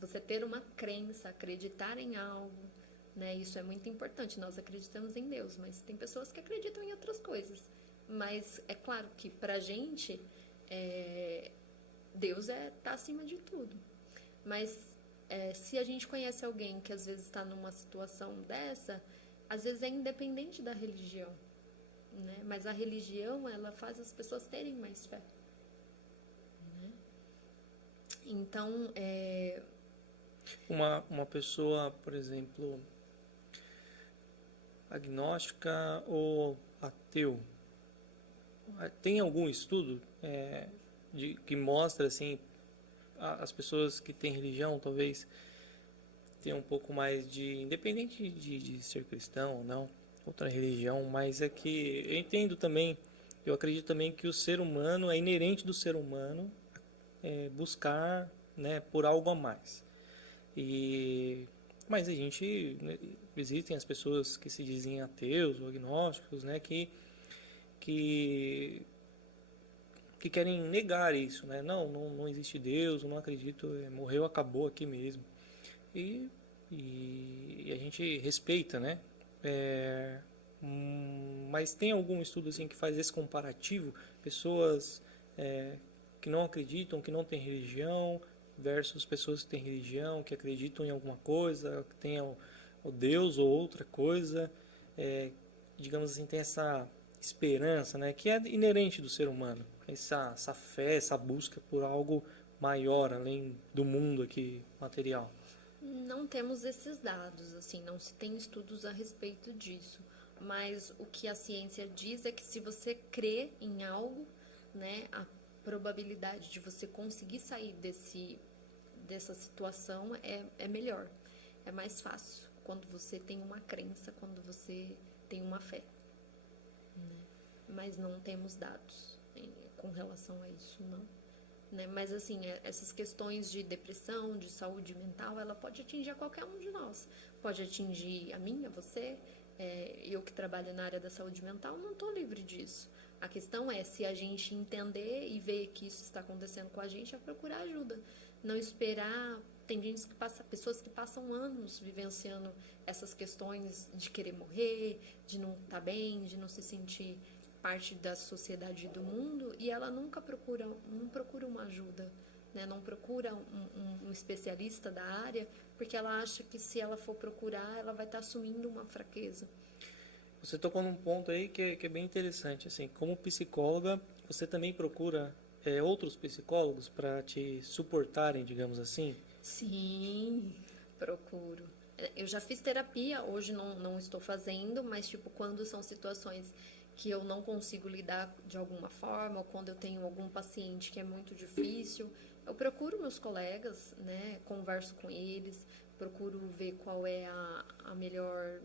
você ter uma crença, acreditar em algo, né? Isso é muito importante. Nós acreditamos em Deus, mas tem pessoas que acreditam em outras coisas. Mas é claro que pra gente Deus tá acima de tudo. Mas se a gente conhece alguém que às vezes está numa situação dessa, às vezes é independente da religião, né? Mas a religião, ela faz as pessoas terem mais fé, né? Então, Uma pessoa, por exemplo, agnóstica ou ateu, tem algum estudo que mostra assim as pessoas que têm religião talvez tenham um pouco mais de, independente de ser cristão ou não, outra religião, mas é que eu entendo também, eu acredito também que o ser humano, é inerente do ser humano buscar, né, por algo a mais. Mas a gente, né, existem as pessoas que se dizem ateus ou agnósticos, né, que querem negar isso, né? Não existe Deus, eu não acredito, morreu, acabou aqui mesmo. E a gente respeita, né? Mas tem algum estudo assim que faz esse comparativo? Pessoas que não acreditam, que não têm religião, versus pessoas que têm religião, que acreditam em alguma coisa, que tenham o Deus ou outra coisa. digamos assim, tem essa esperança, né, que é inerente do ser humano, essa fé, essa busca por algo maior, além do mundo aqui material. Não temos esses dados, assim, não se tem estudos a respeito disso. Mas o que a ciência diz é que se você crê em algo, né, a probabilidade de você conseguir sair dessa situação é melhor, é mais fácil quando você tem uma crença, quando você tem uma fé, né? Mas não temos dados com relação a isso, não. Né? Mas assim, essas questões de depressão, de saúde mental, ela pode atingir a qualquer um de nós. Pode atingir a mim, a você. Eu que trabalho na área da saúde mental não estou livre disso. A questão é se a gente entender e ver que isso está acontecendo com a gente, é procurar ajuda. Não esperar. Tem gente que pessoas que passam anos vivenciando essas questões de querer morrer, de não estar bem, de não se sentir parte da sociedade e do mundo, e ela não procura uma ajuda, né? Não procura um especialista da área, porque ela acha que se ela for procurar, ela vai estar assumindo uma fraqueza. Você tocou num ponto aí que é bem interessante, assim, como psicóloga, você também procura outros psicólogos para te suportarem, digamos assim? Sim, procuro. Eu já fiz terapia, hoje não estou fazendo, mas tipo, quando são situações que eu não consigo lidar de alguma forma, ou quando eu tenho algum paciente que é muito difícil, eu procuro meus colegas, né, converso com eles, procuro ver qual é a melhor,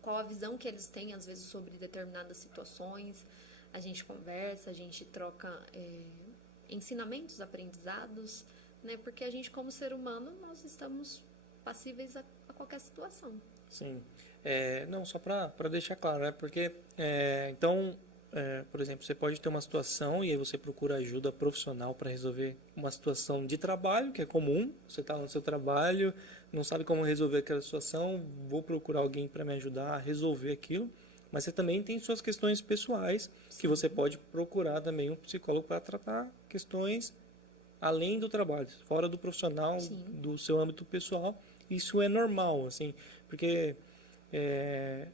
qual a visão que eles têm, às vezes, sobre determinadas situações. A gente conversa, a gente troca ensinamentos, aprendizados, né, porque a gente, como ser humano, nós estamos passíveis a qualquer situação. Sim. Não, só para deixar claro, né? Porque, então, por exemplo, você pode ter uma situação e aí você procura ajuda profissional para resolver uma situação de trabalho, que é comum. Você está no seu trabalho, não sabe como resolver aquela situação, vou procurar alguém para me ajudar a resolver aquilo. Mas você também tem suas questões pessoais, que você pode procurar também um psicólogo para tratar questões além do trabalho, fora do profissional, Sim. do seu âmbito pessoal. Isso é normal, assim, porque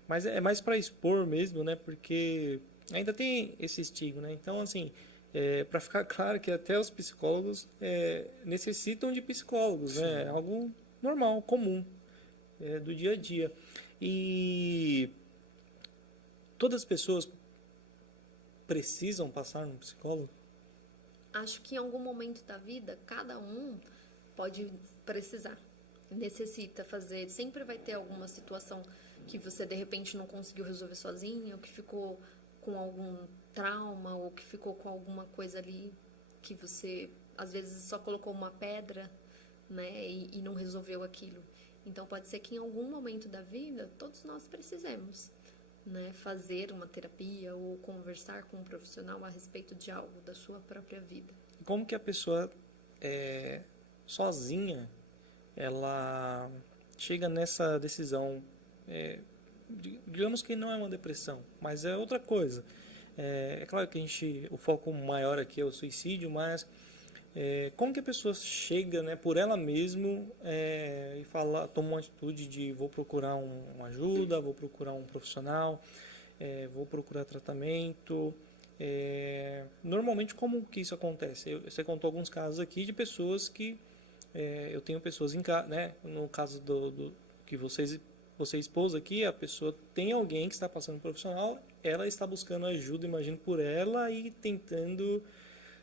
mas é mais para expor mesmo, né? Porque ainda tem esse estigma, né? Então, assim, para ficar claro que até os psicólogos necessitam de psicólogos, né? É algo normal, comum, do dia a dia. E todas as pessoas precisam passar num psicólogo? Acho que em algum momento da vida, cada um pode precisar, necessita fazer. Sempre vai ter alguma situação que você de repente não conseguiu resolver sozinho, ou que ficou com algum trauma, ou que ficou com alguma coisa ali que você às vezes só colocou uma pedra, né, e não resolveu aquilo. Então pode ser que em algum momento da vida todos nós precisemos, né, fazer uma terapia ou conversar com um profissional a respeito de algo da sua própria vida. Como que a pessoa sozinha ela chega nessa decisão? Digamos que não é uma depressão, mas é outra coisa. É claro que o foco maior aqui é o suicídio, mas como que a pessoa chega, né, por ela mesma e toma uma atitude de vou procurar uma ajuda, vou procurar um profissional, vou procurar tratamento? Normalmente, como que isso acontece? Você contou alguns casos aqui de pessoas que eu tenho pessoas em casa, né? No caso do que você expôs aqui, a pessoa tem alguém que está passando um profissional, ela está buscando ajuda, imagino, por ela e tentando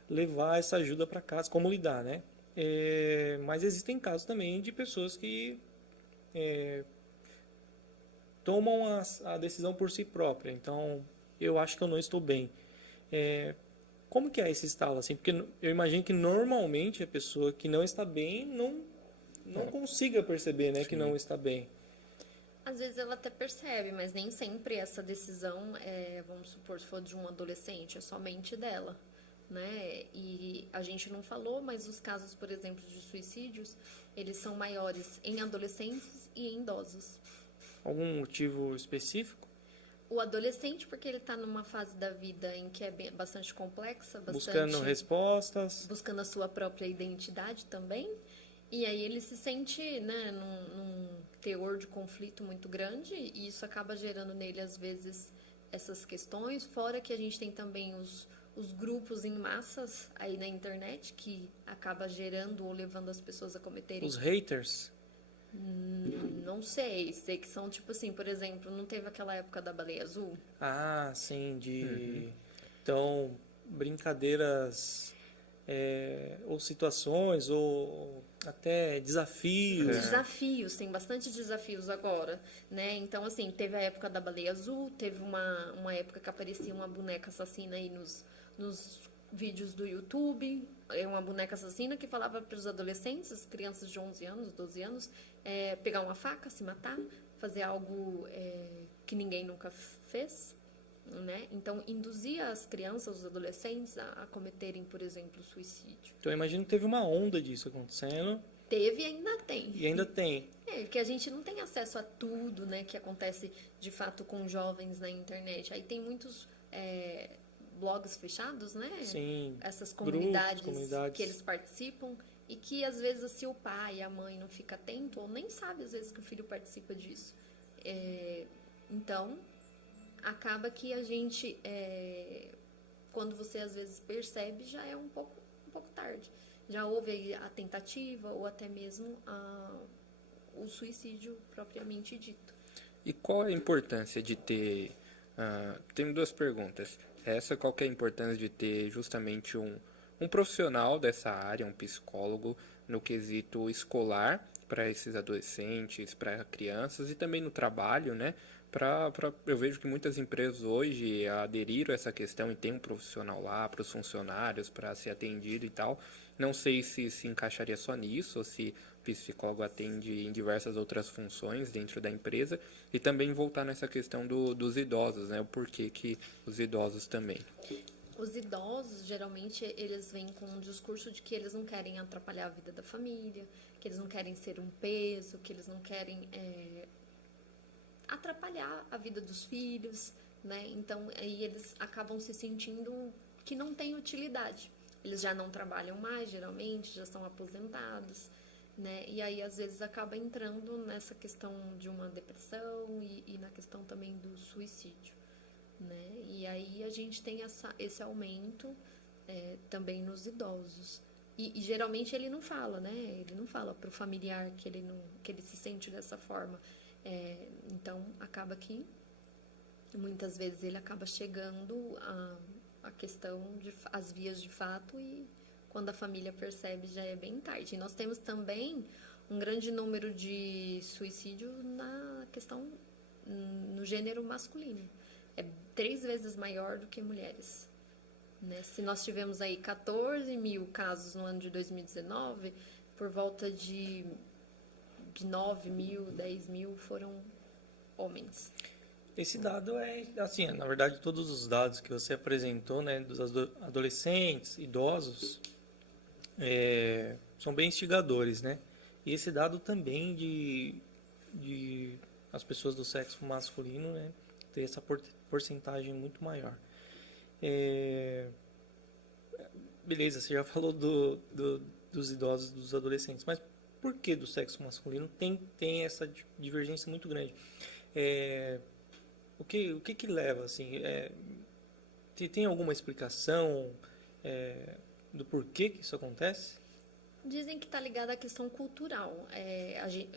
levar essa ajuda para casa, como lidar, né? Mas existem casos também de pessoas que tomam a decisão por si própria. Então, eu acho que eu não estou bem. Como que é esse estalo, assim? Porque eu imagino que normalmente a pessoa que não está bem não consiga perceber, né, que não está bem. Às vezes ela até percebe, mas nem sempre essa decisão, vamos supor, se for de um adolescente, é somente dela, né? E a gente não falou, mas os casos, por exemplo, de suicídios, eles são maiores em adolescentes e em idosos. Algum motivo específico? O adolescente, porque ele está numa fase da vida em que é bastante complexa, buscando respostas, buscando a sua própria identidade também. E aí ele se sente, né, num teor de conflito muito grande, e isso acaba gerando nele, às vezes, essas questões, fora que a gente tem também os grupos em massas aí na internet, que acaba gerando ou levando as pessoas a cometerem... Os haters? Não sei que são tipo assim, por exemplo, não teve aquela época da baleia azul? Ah, sim, Então, brincadeiras ou situações ou até desafios. Desafios, tem bastante desafios agora, né? Então, assim, teve a época da baleia azul, teve uma época que aparecia uma boneca assassina aí nos vídeos do YouTube, uma boneca assassina que falava para os adolescentes, as crianças de 11 anos, 12 anos, pegar uma faca, se matar, fazer algo que ninguém nunca fez, né? Então, induzia as crianças, os adolescentes a cometerem, por exemplo, suicídio. Então, eu imagino que teve uma onda disso acontecendo. Teve e ainda tem. E ainda tem. Que a gente não tem acesso a tudo, né, que acontece de fato com jovens na internet. Aí tem muitos blogs fechados, né? Sim. Essas comunidades, comunidades que eles participam e que às vezes se o pai e a mãe não fica atento ou nem sabe às vezes que o filho participa disso. Então, acaba que a gente, quando você às vezes percebe, já é um pouco tarde. Já houve aí a tentativa ou até mesmo o suicídio propriamente dito. E qual é a importância de ter... tenho duas perguntas. Essa, qual que é a importância de ter justamente um profissional dessa área, um psicólogo, no quesito escolar, para esses adolescentes, para crianças e também no trabalho, né? Eu vejo que muitas empresas hoje aderiram a essa questão e tem um profissional lá para os funcionários, para ser atendido e tal. Não sei se encaixaria só nisso, ou se o psicólogo atende em diversas outras funções dentro da empresa. E também voltar nessa questão dos idosos, né? O porquê que os idosos também. Os idosos, geralmente, eles vêm com um discurso de que eles não querem atrapalhar a vida da família, que eles não querem ser um peso, que eles não querem atrapalhar a vida dos filhos, né? Então, aí eles acabam se sentindo que não tem utilidade. Eles já não trabalham mais, geralmente, já são aposentados, né? E aí, às vezes, acaba entrando nessa questão de uma depressão e na questão também do suicídio, né? E aí a gente tem esse aumento também nos idosos. E geralmente ele não fala, né? Ele não fala para o familiar que ele se sente dessa forma. Então, acaba que muitas vezes ele acaba chegando a questão as vias de fato e quando a família percebe já é bem tarde. E nós temos também um grande número de suicídio na questão no gênero masculino. É 3 vezes maior do que mulheres, né? Se nós tivemos aí 14 mil casos no ano de 2019, por volta de 9 mil, 10 mil foram homens. Esse dado assim, na verdade, todos os dados que você apresentou, né, dos adolescentes, idosos, são bem instigadores, né? E esse dado também de as pessoas do sexo masculino, né, ter essa porcentagem muito maior. Beleza, você já falou dos idosos, dos adolescentes, mas por que do sexo masculino tem essa divergência muito grande? O que leva, assim, tem alguma explicação do porquê que isso acontece? Dizem que está ligado à questão cultural.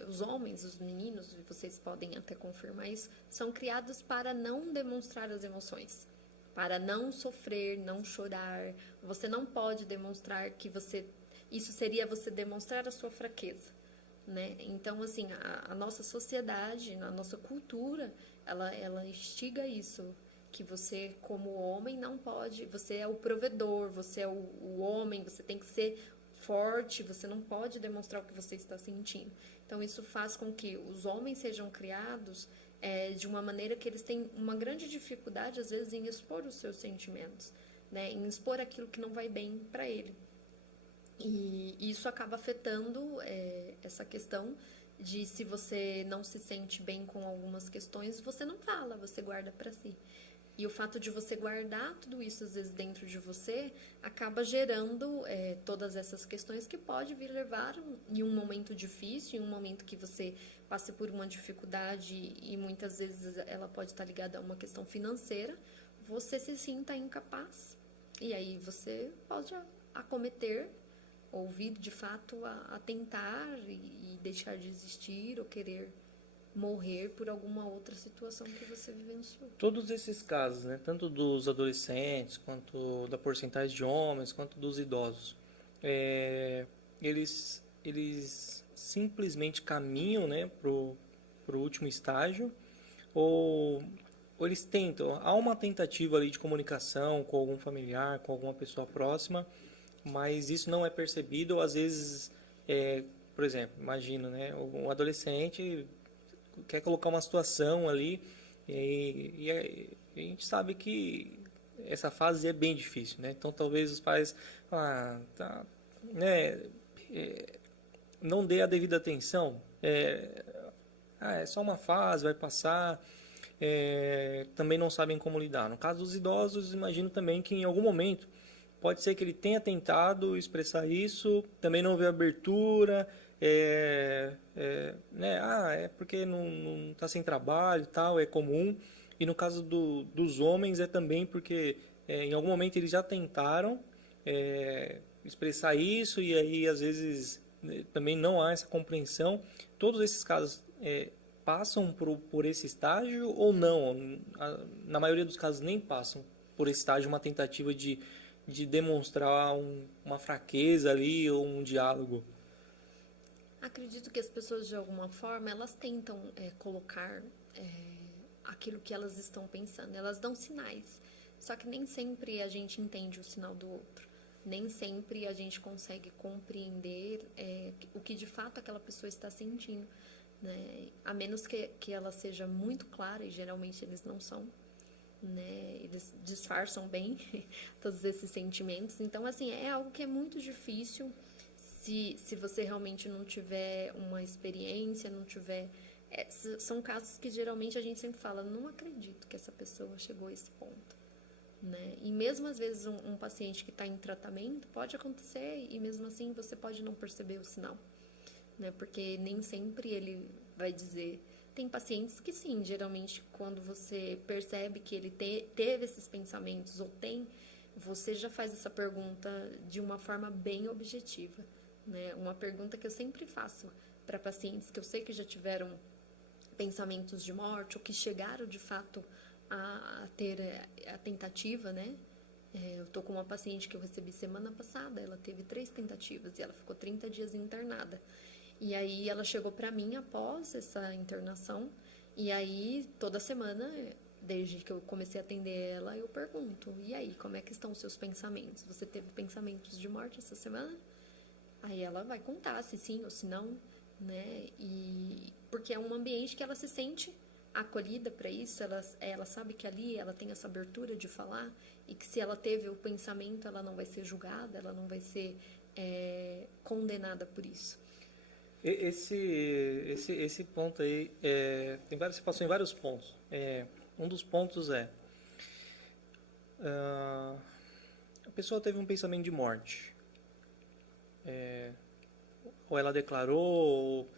Os homens, os meninos, vocês podem até confirmar isso, são criados para não demonstrar as emoções, para não sofrer, não chorar. Você não pode demonstrar que isso seria você demonstrar a sua fraqueza, né? Então, assim, a nossa sociedade, a nossa cultura, ela instiga isso, que você, como homem, não pode, você é o provedor, você é o homem, você tem que ser forte, você não pode demonstrar o que você está sentindo. Então, isso faz com que os homens sejam criados de uma maneira que eles têm uma grande dificuldade, às vezes, em expor os seus sentimentos, né? Em expor aquilo que não vai bem para ele. E isso acaba afetando essa questão de se você não se sente bem com algumas questões, você não fala, você guarda para si. E o fato de você guardar tudo isso, às vezes, dentro de você, acaba gerando todas essas questões que pode vir levar em um momento difícil, em um momento que você passe por uma dificuldade e muitas vezes ela pode estar ligada a uma questão financeira, você se sinta incapaz. E aí você pode acometer, ou vir de fato a tentar e deixar de existir ou querer morrer por alguma outra situação que você vivenciou. Todos esses casos, né, tanto dos adolescentes, quanto da porcentagem de homens, quanto dos idosos, eles simplesmente caminham, né, pro último estágio, ou eles tentam, há uma tentativa ali de comunicação com algum familiar, com alguma pessoa próxima, mas isso não é percebido, ou às vezes, por exemplo, imagino, né, um adolescente quer colocar uma situação ali e a gente sabe que essa fase é bem difícil, né? Então talvez os pais né, não dê a devida atenção, é só uma fase, vai passar, também não sabem como lidar. No caso dos idosos, imagino também que em algum momento pode ser que ele tenha tentado expressar isso, também não houve abertura, né? É porque não está sem trabalho e tal, é comum. E no caso dos homens é também porque em algum momento eles já tentaram expressar isso e aí às vezes também não há essa compreensão. Todos esses casos passam por esse estágio ou não? Na maioria dos casos nem passam por esse estágio, uma tentativa de demonstrar uma fraqueza ali ou um diálogo. Acredito que as pessoas, de alguma forma, elas tentam colocar aquilo que elas estão pensando. Elas dão sinais. Só que nem sempre a gente entende o sinal do outro. Nem sempre a gente consegue compreender o que de fato aquela pessoa está sentindo, né? A menos que ela seja muito clara, e geralmente eles não são, né? Eles disfarçam bem todos esses sentimentos. Então, assim, é algo que é muito difícil se você realmente não tiver uma experiência, não tiver... são casos que geralmente a gente sempre fala, não acredito que essa pessoa chegou a esse ponto, né? E mesmo às vezes um paciente que está em tratamento, pode acontecer e mesmo assim você pode não perceber o sinal, né? Porque nem sempre ele vai dizer... Tem pacientes que sim, geralmente quando você percebe que ele teve esses pensamentos ou você já faz essa pergunta de uma forma bem objetiva, né? Uma pergunta que eu sempre faço para pacientes que eu sei que já tiveram pensamentos de morte ou que chegaram de fato a ter a tentativa, né? Eu tô com uma paciente que eu recebi semana passada, ela teve 3 tentativas e ela ficou 30 dias internada. E aí ela chegou para mim após essa internação, e aí toda semana, desde que eu comecei a atender ela, eu pergunto, e aí, como é que estão os seus pensamentos? Você teve pensamentos de morte essa semana? Aí ela vai contar se sim ou se não, né? E porque é um ambiente que ela se sente acolhida para isso, ela sabe que ali ela tem essa abertura de falar, e que se ela teve o pensamento, ela não vai ser julgada, ela não vai ser condenada por isso. Esse ponto aí, você passou em vários pontos. Um dos pontos a pessoa teve um pensamento de morte. Ou ela declarou, ou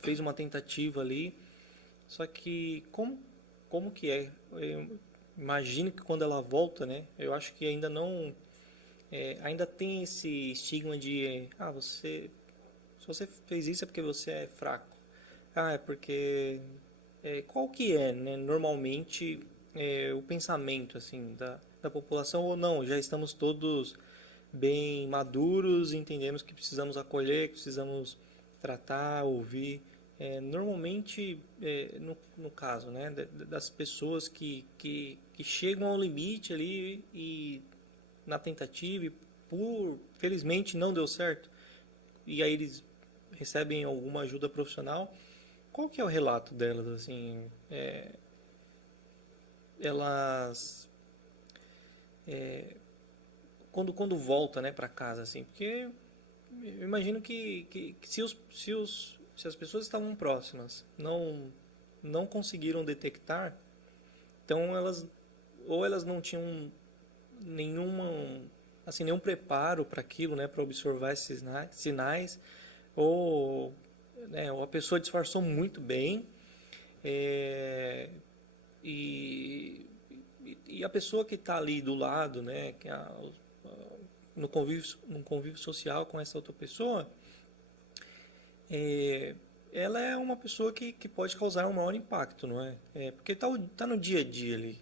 fez uma tentativa ali. Só que, como que é? Eu imagino que quando ela volta, né? Eu acho que ainda não... ainda tem esse estigma de... se você fez isso é porque você é fraco. É porque... qual que é, né, normalmente, o pensamento assim, da população? Ou não, já estamos todos bem maduros, entendemos que precisamos acolher, que precisamos tratar, ouvir. Normalmente, no caso, né, das pessoas que chegam ao limite ali e na tentativa, e felizmente não deu certo, e aí eles recebem alguma ajuda profissional. Qual que é o relato delas, assim? Elas quando volta, né, para casa, assim, porque eu imagino que se as pessoas estavam próximas não conseguiram detectar, então elas ou elas não tinham nenhum preparo para aquilo, né, para observar esses sinais, ou, né, ou a pessoa disfarçou muito bem, é, e, e a pessoa que está ali do lado, né, no convívio social com essa outra pessoa, ela é uma pessoa que pode causar um maior impacto, não é? Porque tá no dia a dia ali.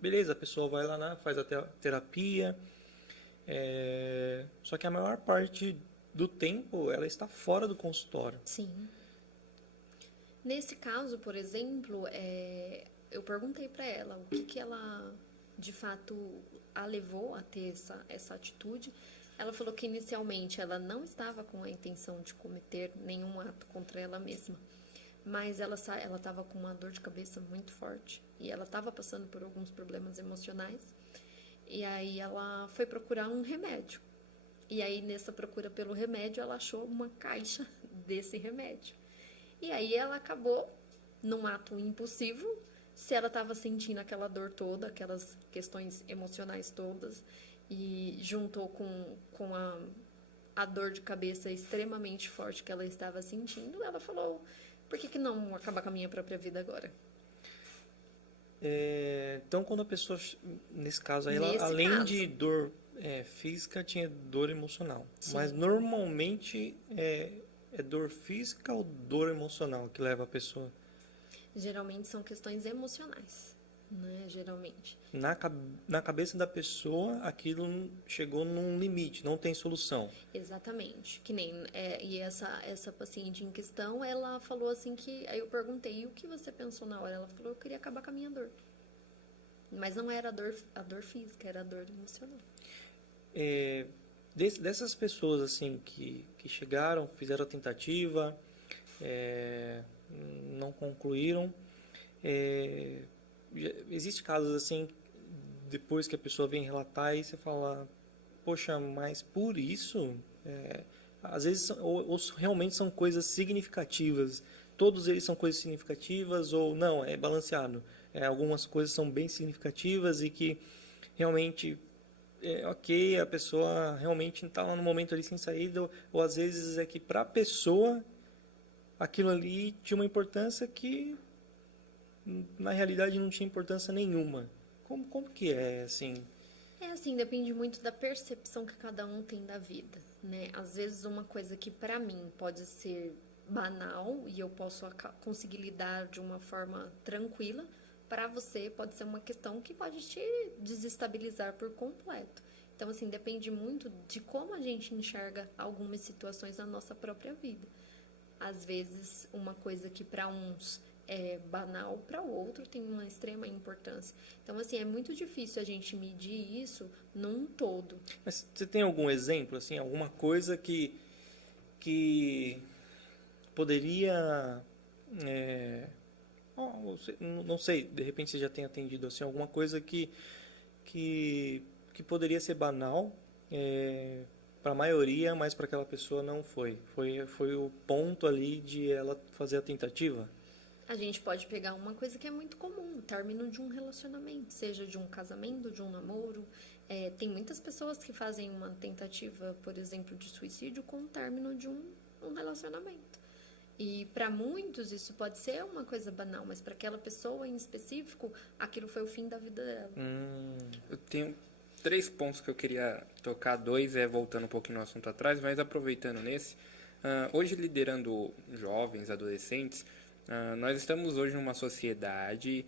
Beleza, a pessoa vai lá, faz a terapia, só que a maior parte do tempo ela está fora do consultório. Sim. Nesse caso, por exemplo, eu perguntei para ela o que ela, de fato, a levou a ter essa atitude. Ela falou que inicialmente ela não estava com a intenção de cometer nenhum ato contra ela mesma, mas ela estava com uma dor de cabeça muito forte e ela estava passando por alguns problemas emocionais. E aí ela foi procurar um remédio. E aí nessa procura pelo remédio ela achou uma caixa desse remédio. E aí ela acabou, num ato impulsivo, se ela estava sentindo aquela dor toda, aquelas questões emocionais todas, e juntou com a dor de cabeça extremamente forte que ela estava sentindo, ela falou, por que não acabar com a minha própria vida agora? Então, quando a pessoa, nesse caso, ela, além de dor física, tinha dor emocional. Sim. Mas normalmente é dor física ou dor emocional que leva a pessoa? Geralmente são questões emocionais, né? Geralmente. Na cabeça da pessoa, aquilo chegou num limite, não tem solução. Exatamente. Que nem e essa paciente em questão, ela falou assim que aí eu perguntei, e o que você pensou na hora? Ela falou, eu queria acabar com a minha dor. Mas não era a dor física, era a dor emocional. Dessas pessoas assim que chegaram, fizeram a tentativa, não concluíram, existe casos assim, depois que a pessoa vem relatar e você fala, poxa, mas por isso, às vezes ou realmente são coisas significativas, todos eles são coisas significativas ou não, é balanceado. Algumas coisas são bem significativas e que realmente ok, a pessoa realmente está lá no momento ali sem saída, ou às vezes é que para a pessoa aquilo ali tinha uma importância que na realidade não tinha importância nenhuma. Como que é assim? É assim, depende muito da percepção que cada um tem da vida, né? Às vezes uma coisa que para mim pode ser banal e eu posso conseguir lidar de uma forma tranquila, para você pode ser uma questão que pode te desestabilizar por completo. Então, assim, depende muito de como a gente enxerga algumas situações na nossa própria vida. Às vezes, uma coisa que para uns é banal, para o outro tem uma extrema importância. Então, assim, é muito difícil a gente medir isso num todo. Mas você tem algum exemplo, assim, alguma coisa que poderia... não sei, de repente você já tem atendido assim, alguma coisa que poderia ser banal para a maioria, mas para aquela pessoa não foi. Foi o ponto ali de ela fazer a tentativa? A gente pode pegar uma coisa que é muito comum, o término de um relacionamento, seja de um casamento, de um namoro. Tem muitas pessoas que fazem uma tentativa, por exemplo, de suicídio com o término de um relacionamento. E para muitos isso pode ser uma coisa banal, mas para aquela pessoa em específico, aquilo foi o fim da vida dela. Eu tenho 3 pontos que eu queria tocar. 2 voltando um pouquinho no assunto atrás, mas aproveitando nesse. Hoje, liderando jovens, adolescentes, nós estamos hoje numa sociedade,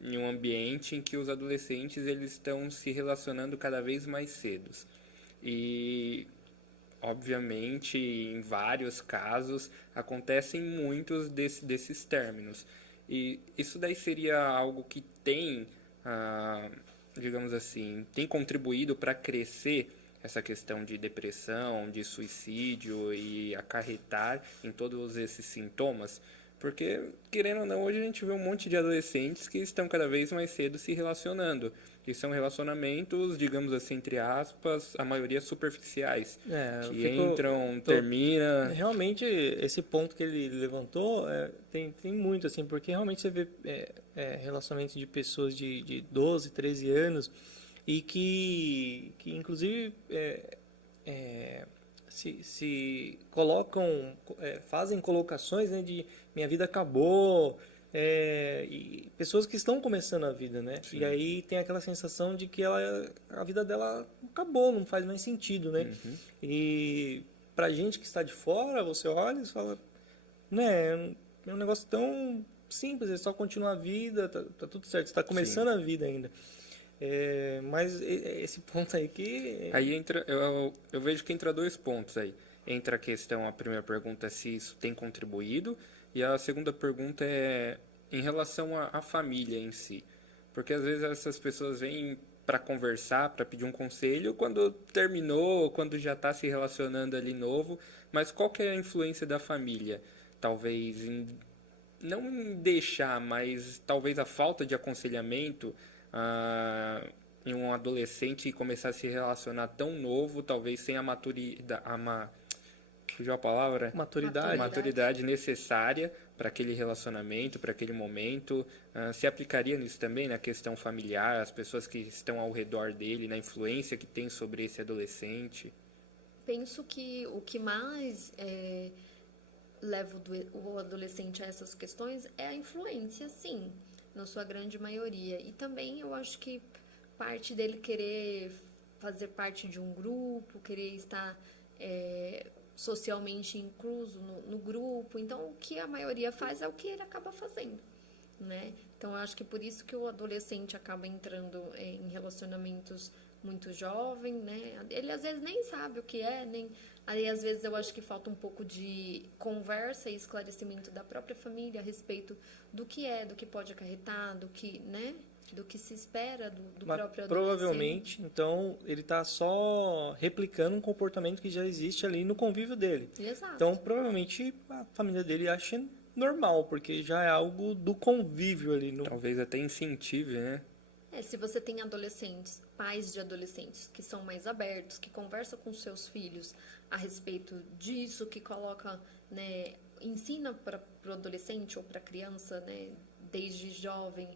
em um ambiente em que os adolescentes eles estão se relacionando cada vez mais cedo. E... obviamente, em vários casos, acontecem muitos desses términos. E isso daí seria algo que tem, digamos assim, tem contribuído para crescer essa questão de depressão, de suicídio e acarretar em todos esses sintomas. Porque, querendo ou não, hoje a gente vê um monte de adolescentes que estão cada vez mais cedo se relacionando. que são relacionamentos, digamos assim, entre aspas, a maioria superficiais, Eu que entram, termina. Realmente, esse ponto que ele levantou tem muito, assim, porque realmente você vê relacionamentos de pessoas de 12, 13 anos e que inclusive, se colocam, fazem colocações, né, de minha vida acabou, e pessoas que estão começando a vida, né? Sim. E aí tem aquela sensação de que a vida dela acabou, não faz mais sentido, né? E pra gente que está de fora, você olha e fala, né, é um negócio tão simples, é só continuar a vida, tá tudo certo, você está começando a vida ainda. Mas esse ponto aí que... Aí entra, eu vejo que entra dois pontos aí. Entra a questão, a primeira pergunta é se isso tem contribuído, e a segunda pergunta é em relação à família em si. Porque às vezes essas pessoas vêm para conversar, para pedir um conselho, quando terminou, quando já está se relacionando ali novo, mas qual que é a influência da família? Talvez não em deixar, mas talvez a falta de aconselhamento em um adolescente começar a se relacionar tão novo, talvez sem a maturidade, fugiu a palavra? Maturidade necessária para aquele relacionamento, para aquele momento. Se aplicaria nisso também, na questão familiar, as pessoas que estão ao redor dele, na influência que tem sobre esse adolescente? Penso que o que mais leva o adolescente a essas questões é a influência, sim, na sua grande maioria. E também eu acho que parte dele querer fazer parte de um grupo, querer estar socialmente incluso no grupo. Então, o que a maioria faz é o que ele acaba fazendo, né? Então, eu acho que por isso que o adolescente acaba entrando em relacionamentos muito jovem, né? Ele às vezes nem sabe o que nem... Aí, às vezes, eu acho que falta um pouco de conversa e esclarecimento da própria família a respeito do que pode acarretar, do que, né? Do que se espera do próprio adolescente. Provavelmente, então, ele está só replicando um comportamento que já existe ali no convívio dele. Exato. Então, provavelmente, a família dele acha normal, porque já é algo do convívio ali. Talvez até incentive, né? Se você tem adolescentes, pais de adolescentes que são mais abertos, que conversam com seus filhos a respeito disso, que coloca, né, ensina para o adolescente ou para a criança, né, desde jovem,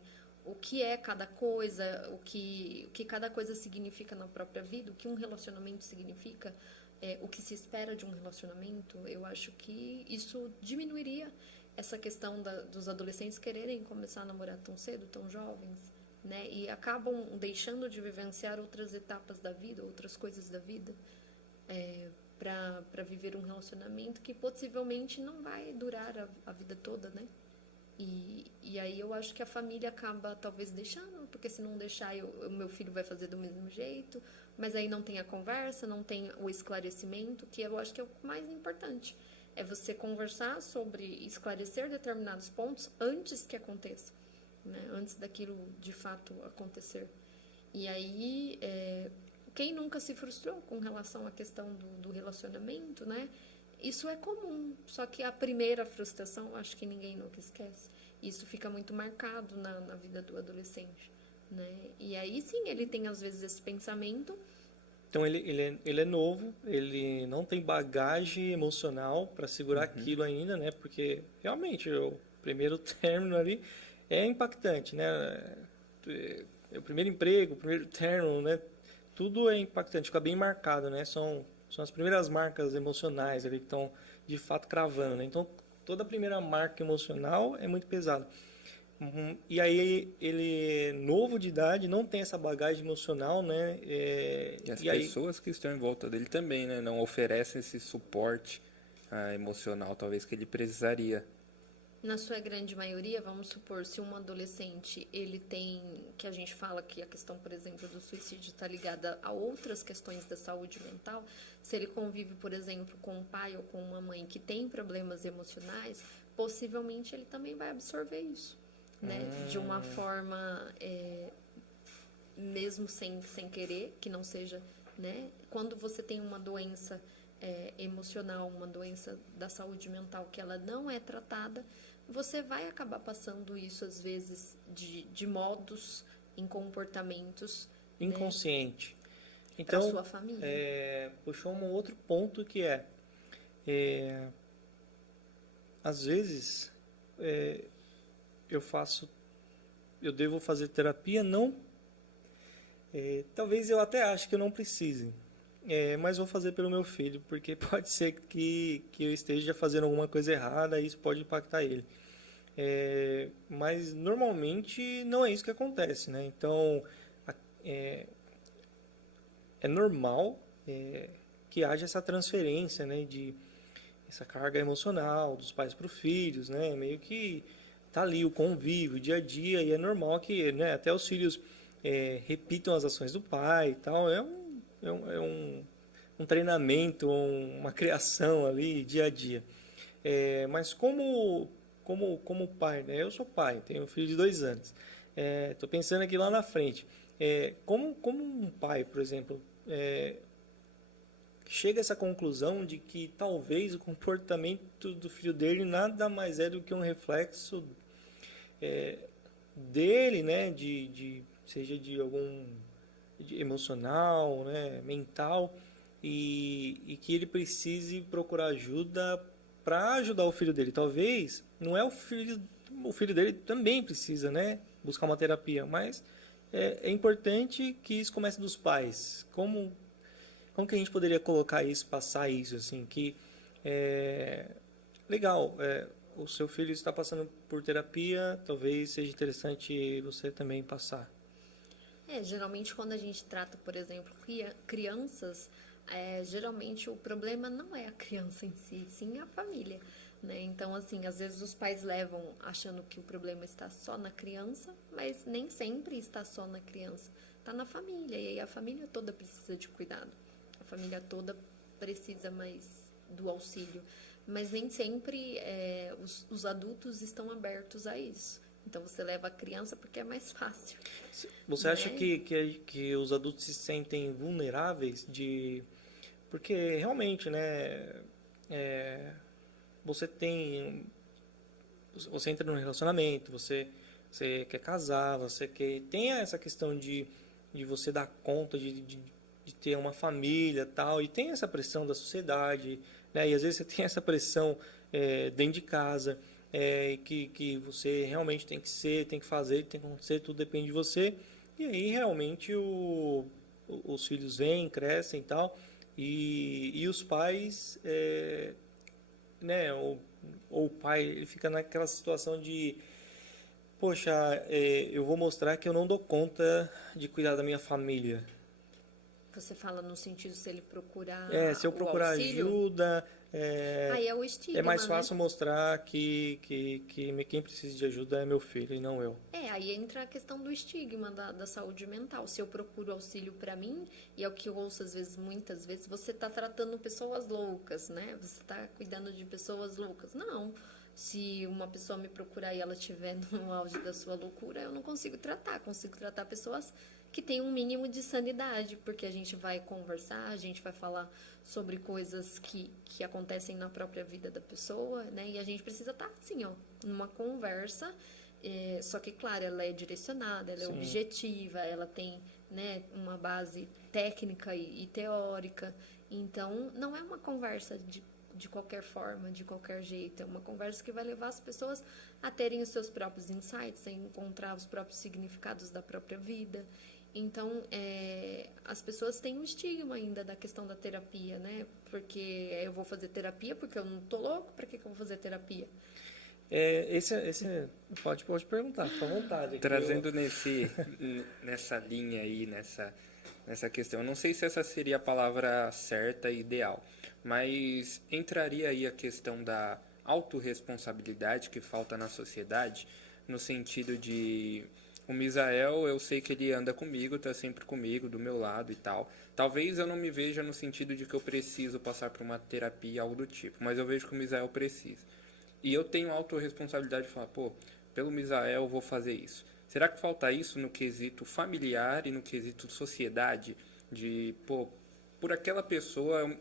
o que é cada coisa, o que cada coisa significa na própria vida, o que um relacionamento significa, o que se espera de um relacionamento, eu acho que isso diminuiria essa questão dos adolescentes quererem começar a namorar tão cedo, tão jovens, né? E acabam deixando de vivenciar outras etapas da vida, outras coisas da vida, para viver um relacionamento que possivelmente não vai durar a vida toda, né? E aí eu acho que a família acaba talvez deixando, porque se não deixar, o meu filho vai fazer do mesmo jeito, mas aí não tem a conversa, não tem o esclarecimento, que eu acho que é o mais importante. É você conversar sobre esclarecer determinados pontos antes que aconteça, né? Antes daquilo de fato acontecer. E aí, quem nunca se frustrou com relação à questão do relacionamento, né? Isso é comum, só que a primeira frustração, acho que ninguém nunca esquece. Isso fica muito marcado na vida do adolescente, né? E aí sim, ele tem às vezes esse pensamento. Então ele é novo, ele não tem bagagem emocional para segurar aquilo ainda, né? Porque realmente o primeiro término ali é impactante, né? O primeiro emprego, o primeiro término, né? Tudo é impactante, fica bem marcado, né? São as primeiras marcas emocionais ali que estão de fato cravando, né? Então toda a primeira marca emocional é muito pesada. E aí ele novo de idade, não tem essa bagagem emocional, né? E as pessoas que estão em volta dele também, né? Não oferecem esse suporte emocional, talvez, que ele precisaria. Na sua grande maioria, vamos supor, se um adolescente, ele tem, que a gente fala que a questão, por exemplo, do suicídio está ligada a outras questões da saúde mental, se ele convive, por exemplo, com um pai ou com uma mãe que tem problemas emocionais, possivelmente ele também vai absorver isso, né? De uma forma, mesmo sem querer, que não seja, né? Quando você tem uma doença emocional, uma doença da saúde mental que ela não é tratada, você vai acabar passando isso, às vezes, de modos em comportamentos inconsciente. para Então, sua família. puxou um outro ponto que às vezes, eu devo fazer terapia, não, talvez eu até ache que eu não precise, mas vou fazer pelo meu filho, porque pode ser que eu esteja fazendo alguma coisa errada e isso pode impactar ele. Mas normalmente não é isso que acontece, né? Então, é normal que haja essa transferência, né, de essa carga emocional dos pais para os filhos, né? Meio que tá ali o convívio, o dia a dia, e é normal que, né, até os filhos repitam as ações do pai e tal. Um treinamento, uma criação ali dia a dia. Mas como pai, né? Eu sou pai, tenho um filho de 2 anos. Estou pensando aqui lá na frente. Como um pai, por exemplo, chega a essa conclusão de que talvez o comportamento do filho dele nada mais é do que um reflexo dele, né, seja de algum emocional, né, mental, e que ele precise procurar ajuda para ajudar o filho dele. Talvez não é o filho dele também precisa, né, buscar uma terapia, mas é importante que isso comece dos pais. Como que a gente poderia colocar isso, passar isso, assim, que legal, o seu filho está passando por terapia, talvez seja interessante você também passar. Geralmente quando a gente trata, por exemplo, crianças, geralmente o problema não é a criança em si, sim a família, né? Então, assim, às vezes os pais levam achando que o problema está só na criança, mas nem sempre está só na criança, está na família, e aí a família toda precisa de cuidado. A família toda precisa mais do auxílio, mas nem sempre os adultos estão abertos a isso. Então você leva a criança porque é mais fácil. Você acha que os adultos se sentem vulneráveis porque realmente, né, você entra num relacionamento, você quer casar, tem essa questão de você dar conta de ter uma família, tal, e tem essa pressão da sociedade, né? E às vezes você tem essa pressão dentro de casa, que você realmente tem que fazer, tem que acontecer, tudo depende de você. E aí realmente os filhos vêm, crescem e tal, e os pais, né? Ou o pai, ele fica naquela situação de, poxa, eu vou mostrar que eu não dou conta de cuidar da minha família. Você fala no sentido se ele procurar Se eu o procurar auxílio, ajuda, aí é o estigma, é mais né? fácil mostrar que quem precisa de ajuda é meu filho e não eu. Aí entra a questão do estigma da saúde mental. Se eu procuro auxílio para mim, e é o que eu ouço muitas vezes, você está tratando pessoas loucas, né? Você está cuidando de pessoas loucas. Não. Se uma pessoa me procurar e ela estiver no auge da sua loucura, eu não consigo tratar. Consigo tratar pessoas que têm um mínimo de sanidade, porque a gente vai conversar, a gente vai falar sobre coisas que acontecem na própria vida da pessoa, né? E a gente precisa estar, assim, ó, numa conversa, só que, claro, ela é direcionada, ela é objetiva, ela tem, né, uma base técnica e teórica. Então, não é uma conversa de qualquer forma, de qualquer jeito. É uma conversa que vai levar as pessoas a terem os seus próprios insights, a encontrar os próprios significados da própria vida. Então, as pessoas têm um estigma ainda da questão da terapia, né? Porque eu vou fazer terapia porque eu não tô louco, para que eu vou fazer terapia? Pode perguntar, fica à vontade. Trazendo nessa linha aí, nessa questão, eu não sei se essa seria a palavra certa e ideal, mas entraria aí a questão da autorresponsabilidade que falta na sociedade, no sentido de... O Misael, eu sei que ele anda comigo, tá sempre comigo, do meu lado e tal. Talvez eu não me veja no sentido de que eu preciso passar por uma terapia, algo do tipo, mas eu vejo que o Misael precisa. E eu tenho autorresponsabilidade de falar, pelo Misael eu vou fazer isso. Será que falta isso no quesito familiar e no quesito sociedade? De, por aquela pessoa,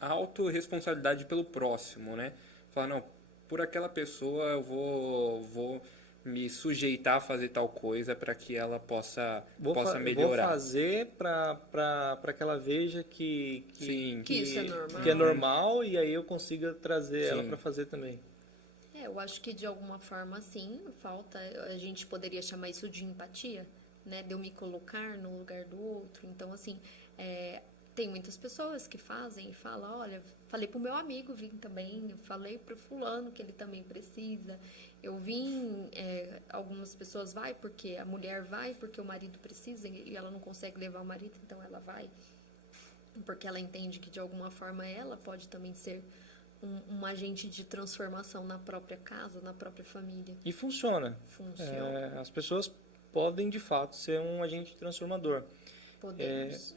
a autorresponsabilidade pelo próximo, né? Falar, não, por aquela pessoa eu vou me sujeitar a fazer tal coisa para que ela possa Vou melhorar. fazer para que ela veja Sim. Que isso é normal. que é normal e aí eu consiga trazer ela Sim. para fazer também. Eu acho que de alguma forma, sim, falta, a gente poderia chamar isso de empatia, né? De eu me colocar no lugar do outro. Então, assim, tem muitas pessoas que fazem e falam, olha, falei pro meu amigo vir também, eu falei pro fulano que ele também precisa. Eu vim, algumas pessoas vai porque a mulher vai porque o marido precisa e ela não consegue levar o marido, então ela vai. Porque ela entende que de alguma forma ela pode também ser um agente de transformação na própria casa, na própria família. E funciona. Funciona. As pessoas podem, de fato, ser um agente transformador. Podemos.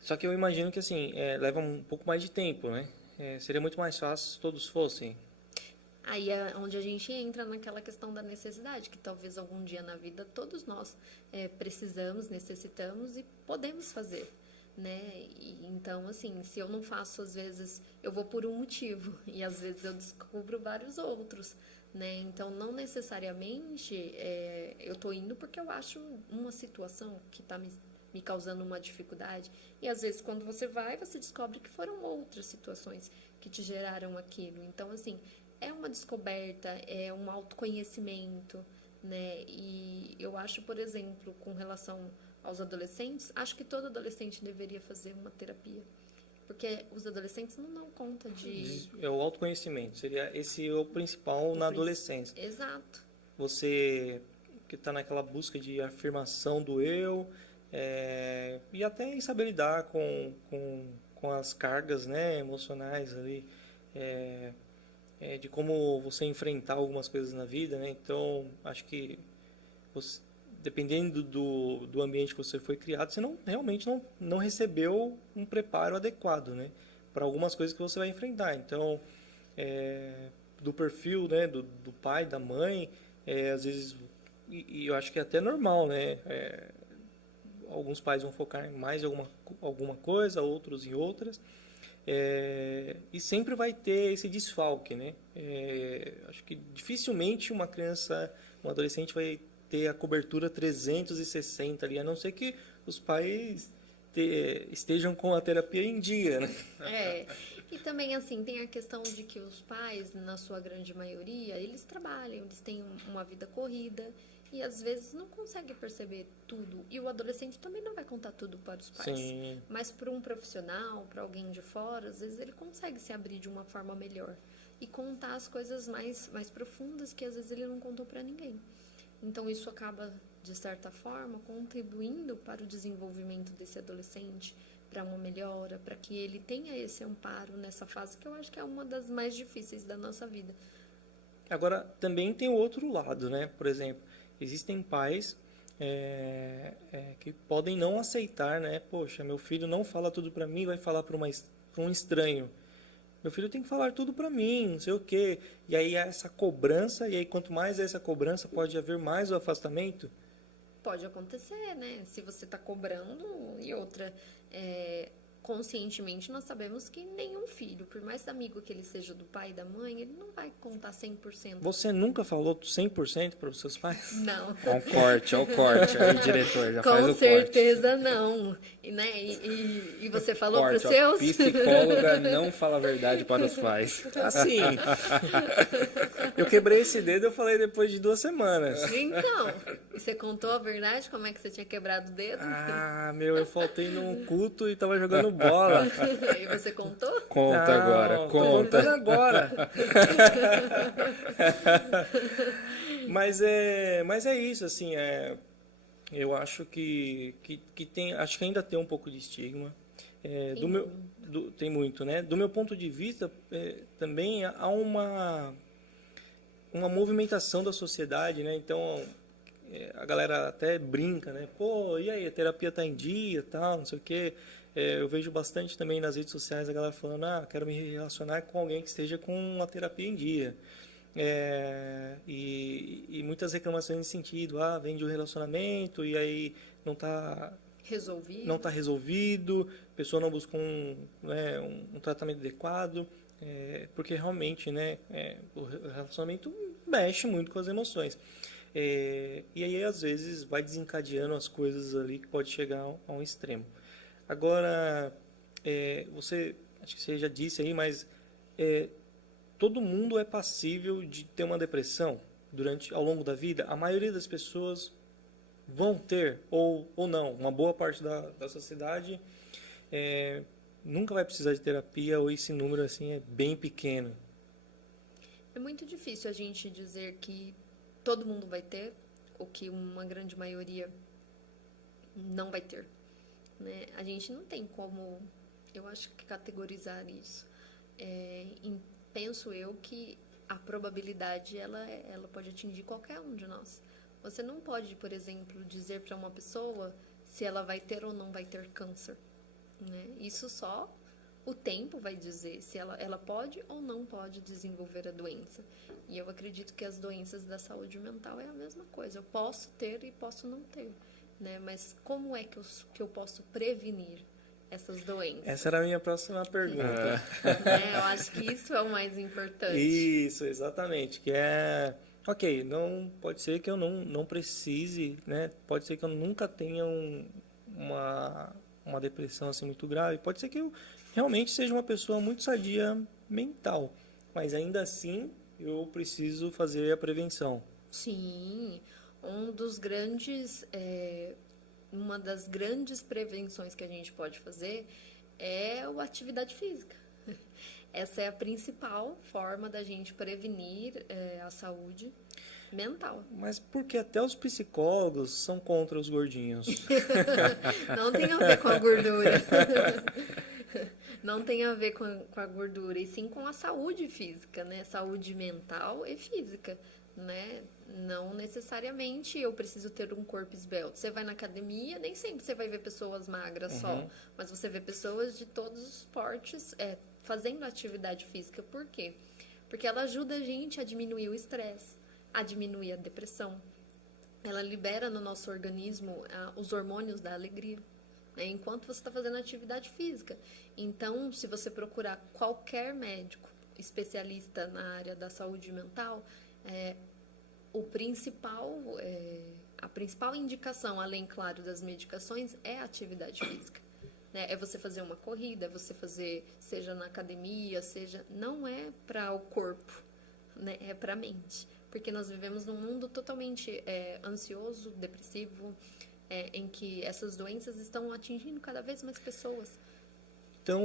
Só que eu imagino que, assim, leva um pouco mais de tempo, né? Seria muito mais fácil se todos fossem. Aí é onde a gente entra naquela questão da necessidade, que talvez algum dia na vida todos nós precisamos, necessitamos e podemos fazer, né? Então, assim, se eu não faço, às vezes, eu vou por um motivo e às vezes eu descubro vários outros, né? Então, não necessariamente eu tô indo porque eu acho uma situação que tá me causando uma dificuldade. E às vezes, quando você vai, você descobre que foram outras situações que te geraram aquilo. Então, assim, é uma descoberta, é um autoconhecimento, né? E eu acho, por exemplo, com relação aos adolescentes, acho que todo adolescente deveria fazer uma terapia. Porque os adolescentes não dão conta de... É o autoconhecimento. Esse é o principal na adolescência. Exato. Você que está naquela busca de afirmação do eu, e até em saber lidar com as cargas, né, emocionais ali, de como você enfrentar algumas coisas na vida, né? Então, acho que dependendo do ambiente que você foi criado, você realmente não recebeu um preparo adequado, né, para algumas coisas que você vai enfrentar. Então, do perfil, né, do pai, da mãe, às vezes, e eu acho que é até normal, né? Alguns pais vão focar mais em alguma coisa, outros em outras. E sempre vai ter esse desfalque, né? Acho que dificilmente um adolescente vai ter a cobertura 360 ali, a não ser que os pais estejam com a terapia em dia, né? E também, assim, tem a questão de que os pais, na sua grande maioria, eles trabalham, eles têm uma vida corrida e às vezes não conseguem perceber tudo. E o adolescente também não vai contar tudo para os pais. Sim. Mas para um profissional, para alguém de fora, às vezes ele consegue se abrir de uma forma melhor e contar as coisas mais profundas que às vezes ele não contou para ninguém. Então isso acaba, de certa forma, contribuindo para o desenvolvimento desse adolescente, para uma melhora, para que ele tenha esse amparo nessa fase que eu acho que é uma das mais difíceis da nossa vida. Agora, também tem o outro lado, né? Por exemplo, existem pais que podem não aceitar, né? Poxa, meu filho não fala tudo para mim, vai falar para um estranho. Meu filho tem que falar tudo para mim, não sei o quê. E aí essa cobrança, e aí quanto mais essa cobrança, pode haver mais o afastamento. Pode acontecer, né? Se você está cobrando e outra... conscientemente nós sabemos que nenhum filho, por mais amigo que ele seja do pai e da mãe, ele não vai contar 100%. Você nunca falou 100% para os seus pais? Não. Olha o corte. Aí, diretor, já faz o Com corte. certeza não. Né? E você falou para os seus? A psicóloga não fala a verdade para os pais. Assim, eu quebrei esse dedo, eu falei depois de 2 semanas. Então, e você contou a verdade? Como é que você tinha quebrado o dedo? Eu faltei num culto e tava jogando bola. E você contou? Conta agora, Tô conta. contando agora. Mas é isso, assim, eu acho que acho que ainda tem um pouco de estigma. Tem muito, né? Do meu ponto de vista, também há uma movimentação da sociedade, né? Então, a galera até brinca, né? Pô, e aí, a terapia tá em dia, tal, não sei o quê. Eu vejo bastante também nas redes sociais a galera falando, quero me relacionar com alguém que esteja com a terapia em dia. E muitas reclamações nesse sentido, vem de um relacionamento e aí não está resolvido, a pessoa não buscou um tratamento adequado, porque realmente, né, o relacionamento mexe muito com as emoções. E aí, às vezes, vai desencadeando as coisas ali que pode chegar a um extremo. Agora, acho que você já disse aí, mas todo mundo é passível de ter uma depressão ao longo da vida? A maioria das pessoas vão ter, ou não. Uma boa parte da sociedade nunca vai precisar de terapia, ou esse número assim é bem pequeno. É muito difícil a gente dizer que todo mundo vai ter, ou que uma grande maioria não vai ter, né? A gente não tem como, eu acho que categorizar isso. Penso eu que a probabilidade ela pode atingir qualquer um de nós. Você não pode, por exemplo, dizer para uma pessoa se ela vai ter ou não vai ter câncer, né? Isso só o tempo vai dizer se ela pode ou não pode desenvolver a doença. E eu acredito que as doenças da saúde mental é a mesma coisa. Eu posso ter e posso não ter, né? Mas como é que eu posso prevenir essas doenças? Essa era a minha próxima pergunta. Eu acho que isso é o mais importante. Isso, exatamente. Que ok, não, pode ser que eu não precise, né? Pode ser que eu nunca tenha uma depressão assim muito grave. Pode ser que eu realmente seja uma pessoa muito sadia mental. Mas ainda assim, eu preciso fazer a prevenção. Sim, uma das grandes prevenções que a gente pode fazer é a atividade física. Essa é a principal forma da gente prevenir a saúde mental. Mas porque até os psicólogos são contra os gordinhos. Não tem a ver com a gordura. Não tem a ver com a gordura, e sim com a saúde física, né? Saúde mental e física, né? Não necessariamente eu preciso ter um corpo esbelto. Você vai na academia, nem sempre você vai ver pessoas magras só, mas você vê pessoas de todos os portes fazendo atividade física. Por quê? Porque ela ajuda a gente a diminuir o estresse, a diminuir a depressão. Ela libera no nosso organismo os hormônios da alegria, né, enquanto você está fazendo atividade física. Então, se você procurar qualquer médico especialista na área da saúde mental, a principal indicação, além, claro, das medicações, é a atividade física. Né? É você fazer uma corrida, é você fazer, seja na academia, não é para o corpo, né? É para a mente. Porque nós vivemos num mundo totalmente ansioso, depressivo, em que essas doenças estão atingindo cada vez mais pessoas. Então,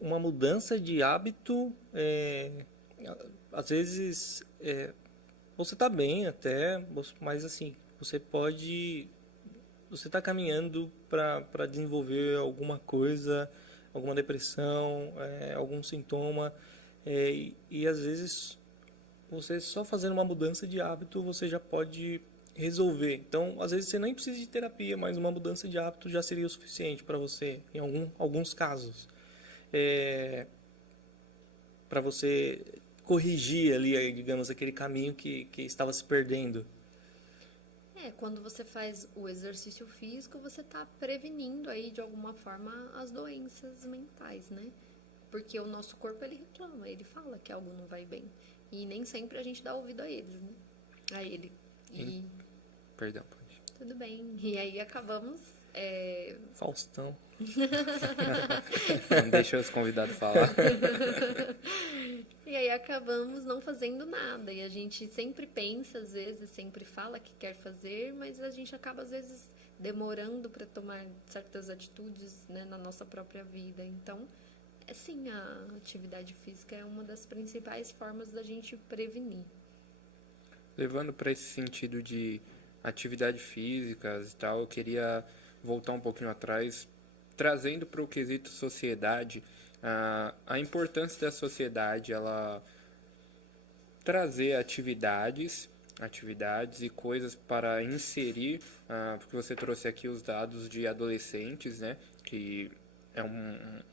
uma mudança de hábito, às vezes, você está bem até, mas assim, você está caminhando para desenvolver alguma coisa, alguma depressão, algum sintoma, e às vezes, você só fazendo uma mudança de hábito, você já pode resolver. Então, às vezes você nem precisa de terapia, mas uma mudança de hábito já seria o suficiente para você, em alguns casos. Para você corrigir ali, digamos, aquele caminho que estava se perdendo. Quando você faz o exercício físico, você está prevenindo aí, de alguma forma, as doenças mentais, né? Porque o nosso corpo, ele reclama, ele fala que algo não vai bem. E nem sempre a gente dá ouvido a eles, né? A ele. Perdão, pode. Tudo bem. E aí acabamos... Faustão. Não deixa os convidados falar. E aí acabamos não fazendo nada. E a gente sempre pensa, às vezes, sempre fala que quer fazer, mas a gente acaba, às vezes, demorando para tomar certas atitudes, né, na nossa própria vida. Então, sim, a atividade física é uma das principais formas da gente prevenir. Levando para esse sentido de atividade física e tal, eu queria voltar um pouquinho atrás, trazendo para o quesito sociedade, a importância da sociedade, ela trazer atividades e coisas para inserir, porque você trouxe aqui os dados de adolescentes, né, que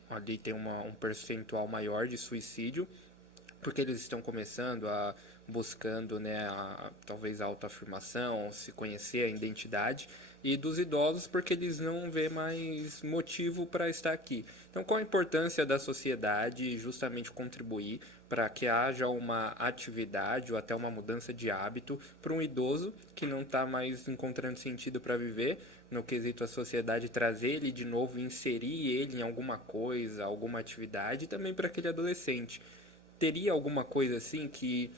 ali tem um percentual maior de suicídio, porque eles estão começando a buscando, né, talvez a autoafirmação, se conhecer a identidade, e dos idosos porque eles não vê mais motivo para estar aqui. Então, qual a importância da sociedade justamente contribuir para que haja uma atividade ou até uma mudança de hábito para um idoso que não está mais encontrando sentido para viver, no quesito a sociedade trazer ele de novo, inserir ele em alguma coisa, alguma atividade, e também para aquele adolescente. Teria alguma coisa assim que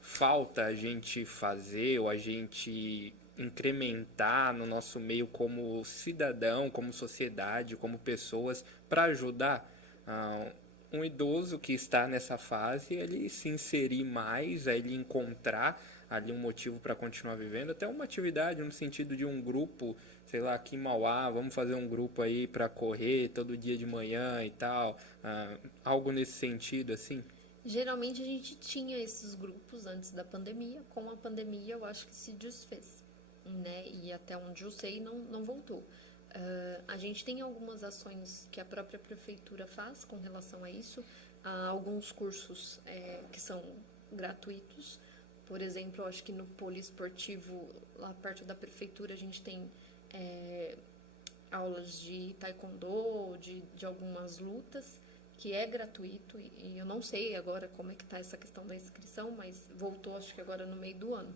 falta a gente fazer ou a gente incrementar no nosso meio como cidadão, como sociedade, como pessoas, para ajudar um idoso que está nessa fase, ele se inserir mais, a ele encontrar ali um motivo para continuar vivendo, até uma atividade no sentido de um grupo, sei lá, aqui em Mauá, vamos fazer um grupo aí para correr todo dia de manhã e tal, algo nesse sentido, assim? Geralmente a gente tinha esses grupos antes da pandemia. Com a pandemia eu acho que se desfez, né? E até onde eu sei não voltou. A gente tem algumas ações que a própria prefeitura faz com relação a isso. Há alguns cursos que são gratuitos. Por exemplo, eu acho que no poliesportivo, lá perto da prefeitura, a gente tem aulas de taekwondo, de algumas lutas, que é gratuito, e eu não sei agora como é que está essa questão da inscrição, mas voltou acho que agora no meio do ano.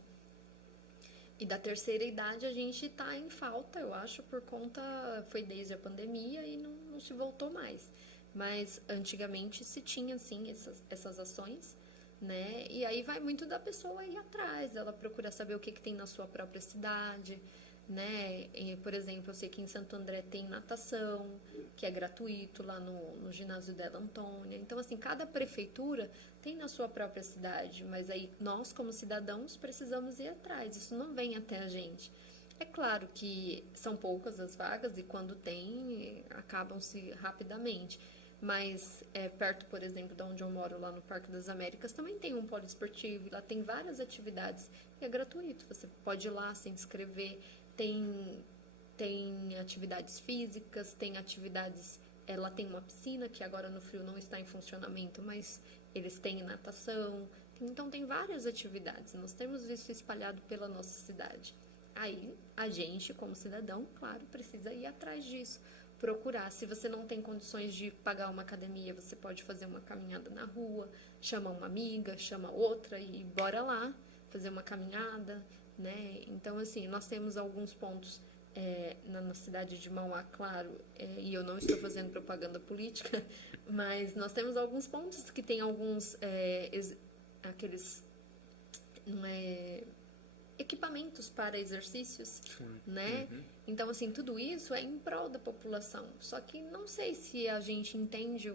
E da terceira idade a gente está em falta, eu acho, por conta, foi desde a pandemia e não se voltou mais. Mas antigamente se tinha, sim, essas ações, né? E aí vai muito da pessoa ir atrás, ela procura saber o que tem na sua própria cidade, né? E, por exemplo, eu sei que em Santo André tem natação, que é gratuito lá no ginásio Della Antônia. Então, assim, cada prefeitura tem na sua própria cidade, mas aí nós, como cidadãos, precisamos ir atrás. Isso não vem até a gente. É claro que são poucas as vagas e quando tem, acabam-se rapidamente. Mas perto, por exemplo, de onde eu moro, lá no Parque das Américas, também tem um poliesportivo, lá tem várias atividades e é gratuito. Você pode ir lá, se inscrever. Tem atividades físicas, tem atividades... Ela tem uma piscina, que agora no frio não está em funcionamento, mas eles têm natação. Então, tem várias atividades. Nós temos isso espalhado pela nossa cidade. Aí, a gente, como cidadão, claro, precisa ir atrás disso. Procurar. Se você não tem condições de pagar uma academia, você pode fazer uma caminhada na rua, chama uma amiga, chama outra e bora lá fazer uma caminhada, né? Então, assim, nós temos alguns pontos na cidade de Mauá, claro, e eu não estou fazendo propaganda política, mas nós temos alguns pontos que tem alguns aqueles equipamentos para exercícios, né? Uhum. Então, assim, tudo isso é em prol da população. Só que não sei se a gente entende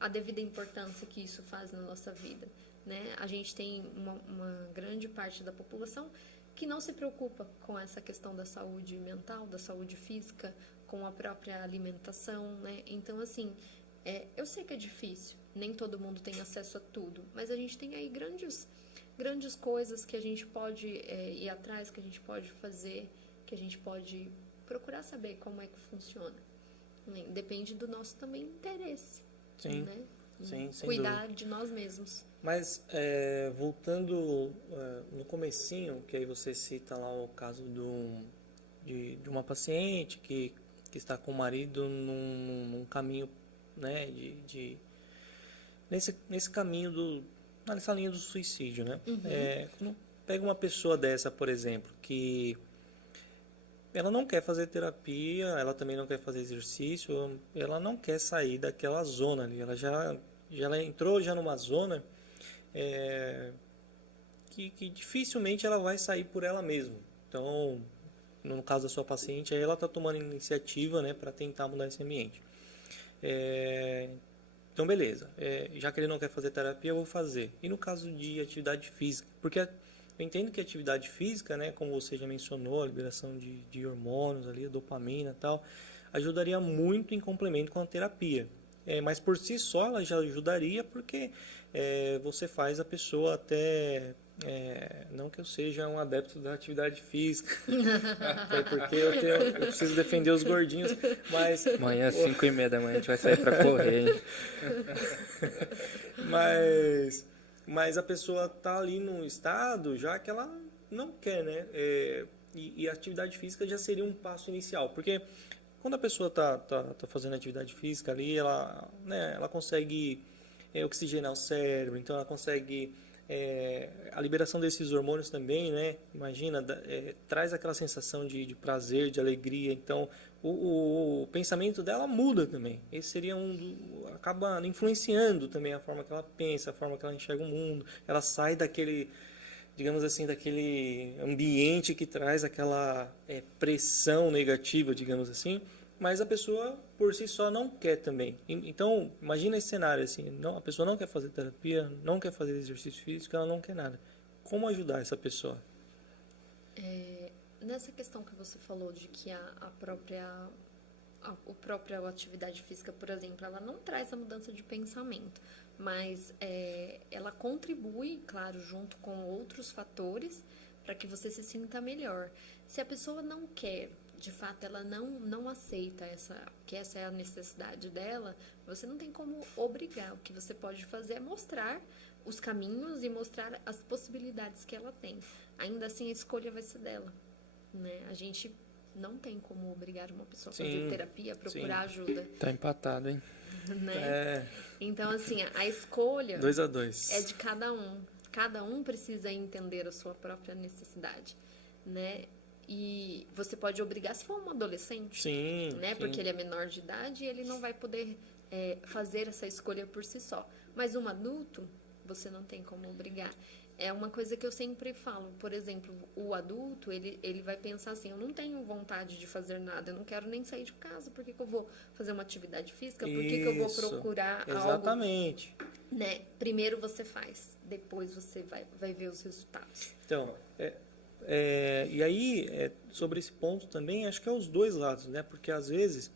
a devida importância que isso faz na nossa vida, né? A gente tem uma grande parte da população que não se preocupa com essa questão da saúde mental, da saúde física, com a própria alimentação, né? Então, assim, eu sei que é difícil, nem todo mundo tem acesso a tudo, mas a gente tem aí grandes coisas que a gente pode ir atrás, que a gente pode fazer, que a gente pode procurar saber como é que funciona. Depende do nosso também interesse. Sim, né? sim, sem Cuidar dúvida. de nós mesmos. Mas, voltando no comecinho, que aí você cita lá o caso de uma paciente que está com o marido num caminho, né, nesse caminho nessa linha do suicídio, né? Uhum. Quando pega uma pessoa dessa, por exemplo, que ela não quer fazer terapia, ela também não quer fazer exercício, ela não quer sair daquela zona ali, ela entrou já numa zona que dificilmente ela vai sair por ela mesma. Então, no caso da sua paciente, aí ela está tomando iniciativa, né, para tentar mudar esse ambiente. Então, beleza. Já que ele não quer fazer terapia, eu vou fazer. E no caso de atividade física? Porque eu entendo que a atividade física, né, como você já mencionou, a liberação de hormônios ali, a dopamina e tal, ajudaria muito em complemento com a terapia. Mas por si só ela já ajudaria porque você faz a pessoa até... não que eu seja um adepto da atividade física, até porque eu preciso defender os gordinhos, mas... Amanhã às 5h30 da manhã a gente vai sair para correr, hein? Mas mas a pessoa tá ali num estado já que ela não quer, né? E a atividade física já seria um passo inicial, porque quando a pessoa tá fazendo atividade física ali, ela, né, ela consegue oxigenar o cérebro, então ela consegue a liberação desses hormônios também, né? Imagina, traz aquela sensação de prazer, de alegria. Então, o pensamento dela muda também. Esse seria acaba influenciando também a forma que ela pensa, a forma que ela enxerga o mundo. Ela sai daquele, digamos assim, daquele ambiente que traz aquela pressão negativa, digamos assim, mas a pessoa por si só não quer também. Então, imagina esse cenário assim, não, a pessoa não quer fazer terapia, não quer fazer exercício físico, ela não quer nada. Como ajudar essa pessoa? Nessa questão que você falou de que a própria atividade física, por exemplo, ela não traz a mudança de pensamento, mas ela contribui, claro, junto com outros fatores para que você se sinta melhor. Se a pessoa não quer, de fato, ela não aceita que essa é a necessidade dela, você não tem como obrigar. O que você pode fazer é mostrar os caminhos e mostrar as possibilidades que ela tem. Ainda assim, a escolha vai ser dela, né? A gente não tem como obrigar uma pessoa a fazer terapia, a procurar ajuda. Tá empatado, hein? Né? Então, assim, a escolha 2-2. é de cada um. Cada um precisa entender a sua própria necessidade, né? E você pode obrigar se for um adolescente, né? Sim. Porque ele é menor de idade e ele não vai poder fazer essa escolha por si só. Mas um adulto, você não tem como obrigar. É uma coisa que eu sempre falo. Por exemplo, o adulto, ele vai pensar assim, eu não tenho vontade de fazer nada, eu não quero nem sair de casa, por que eu vou fazer uma atividade física? Por que eu vou procurar exatamente. algo? Né? Primeiro você faz, depois você vai ver os resultados. Então, e aí, sobre esse ponto também, acho que é os dois lados, né? Porque às vezes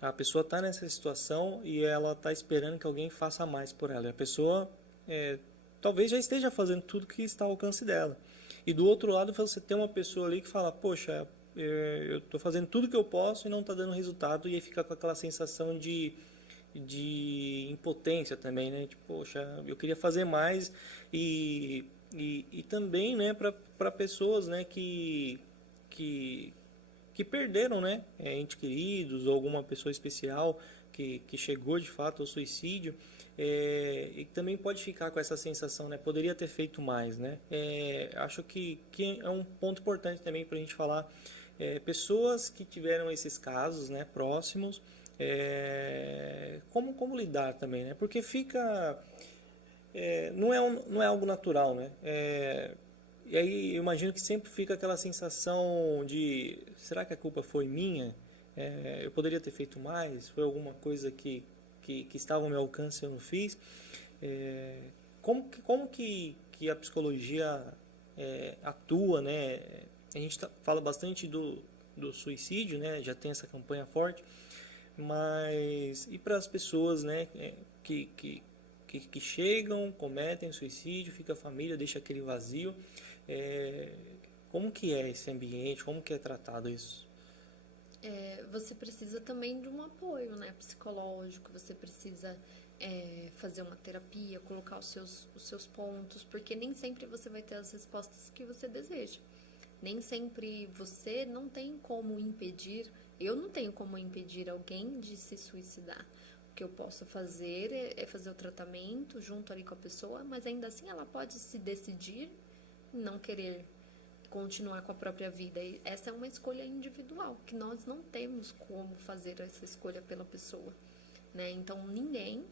a pessoa está nessa situação e ela está esperando que alguém faça mais por ela. E a pessoa talvez já esteja fazendo tudo que está ao alcance dela. E do outro lado, você tem uma pessoa ali que fala, poxa, eu estou fazendo tudo que eu posso e não está dando resultado, e aí fica com aquela sensação de impotência também, né? Tipo, poxa, eu queria fazer mais e também, né, para pessoas, né, que perderam, né, entes queridos ou alguma pessoa especial que chegou de fato ao suicídio, e também pode ficar com essa sensação, né, poderia ter feito mais, né? Acho que é um ponto importante também para a gente falar, pessoas que tiveram esses casos, né, próximos, como lidar também, né? Porque fica não é algo natural, né? E aí eu imagino que sempre fica aquela sensação de, será que a culpa foi minha? Eu poderia ter feito mais? Foi alguma coisa que estava ao meu alcance e eu não fiz? Como que a psicologia atua, né? A gente fala bastante do suicídio, né? Já tem essa campanha forte, mas e para as pessoas, né, que chegam, cometem suicídio, fica a família, deixa aquele vazio, como que é esse ambiente, como que é tratado isso? Você precisa também de um apoio, né, psicológico, você precisa fazer uma terapia, colocar os seus pontos, porque nem sempre você vai ter as respostas que você deseja. Nem sempre você não tem como impedir, eu não tenho como impedir alguém de se suicidar. O que eu posso fazer é fazer o tratamento junto ali com a pessoa, mas ainda assim ela pode se decidir em não querer continuar com a própria vida. E essa é uma escolha individual, que nós não temos como fazer essa escolha pela pessoa, né? Então ninguém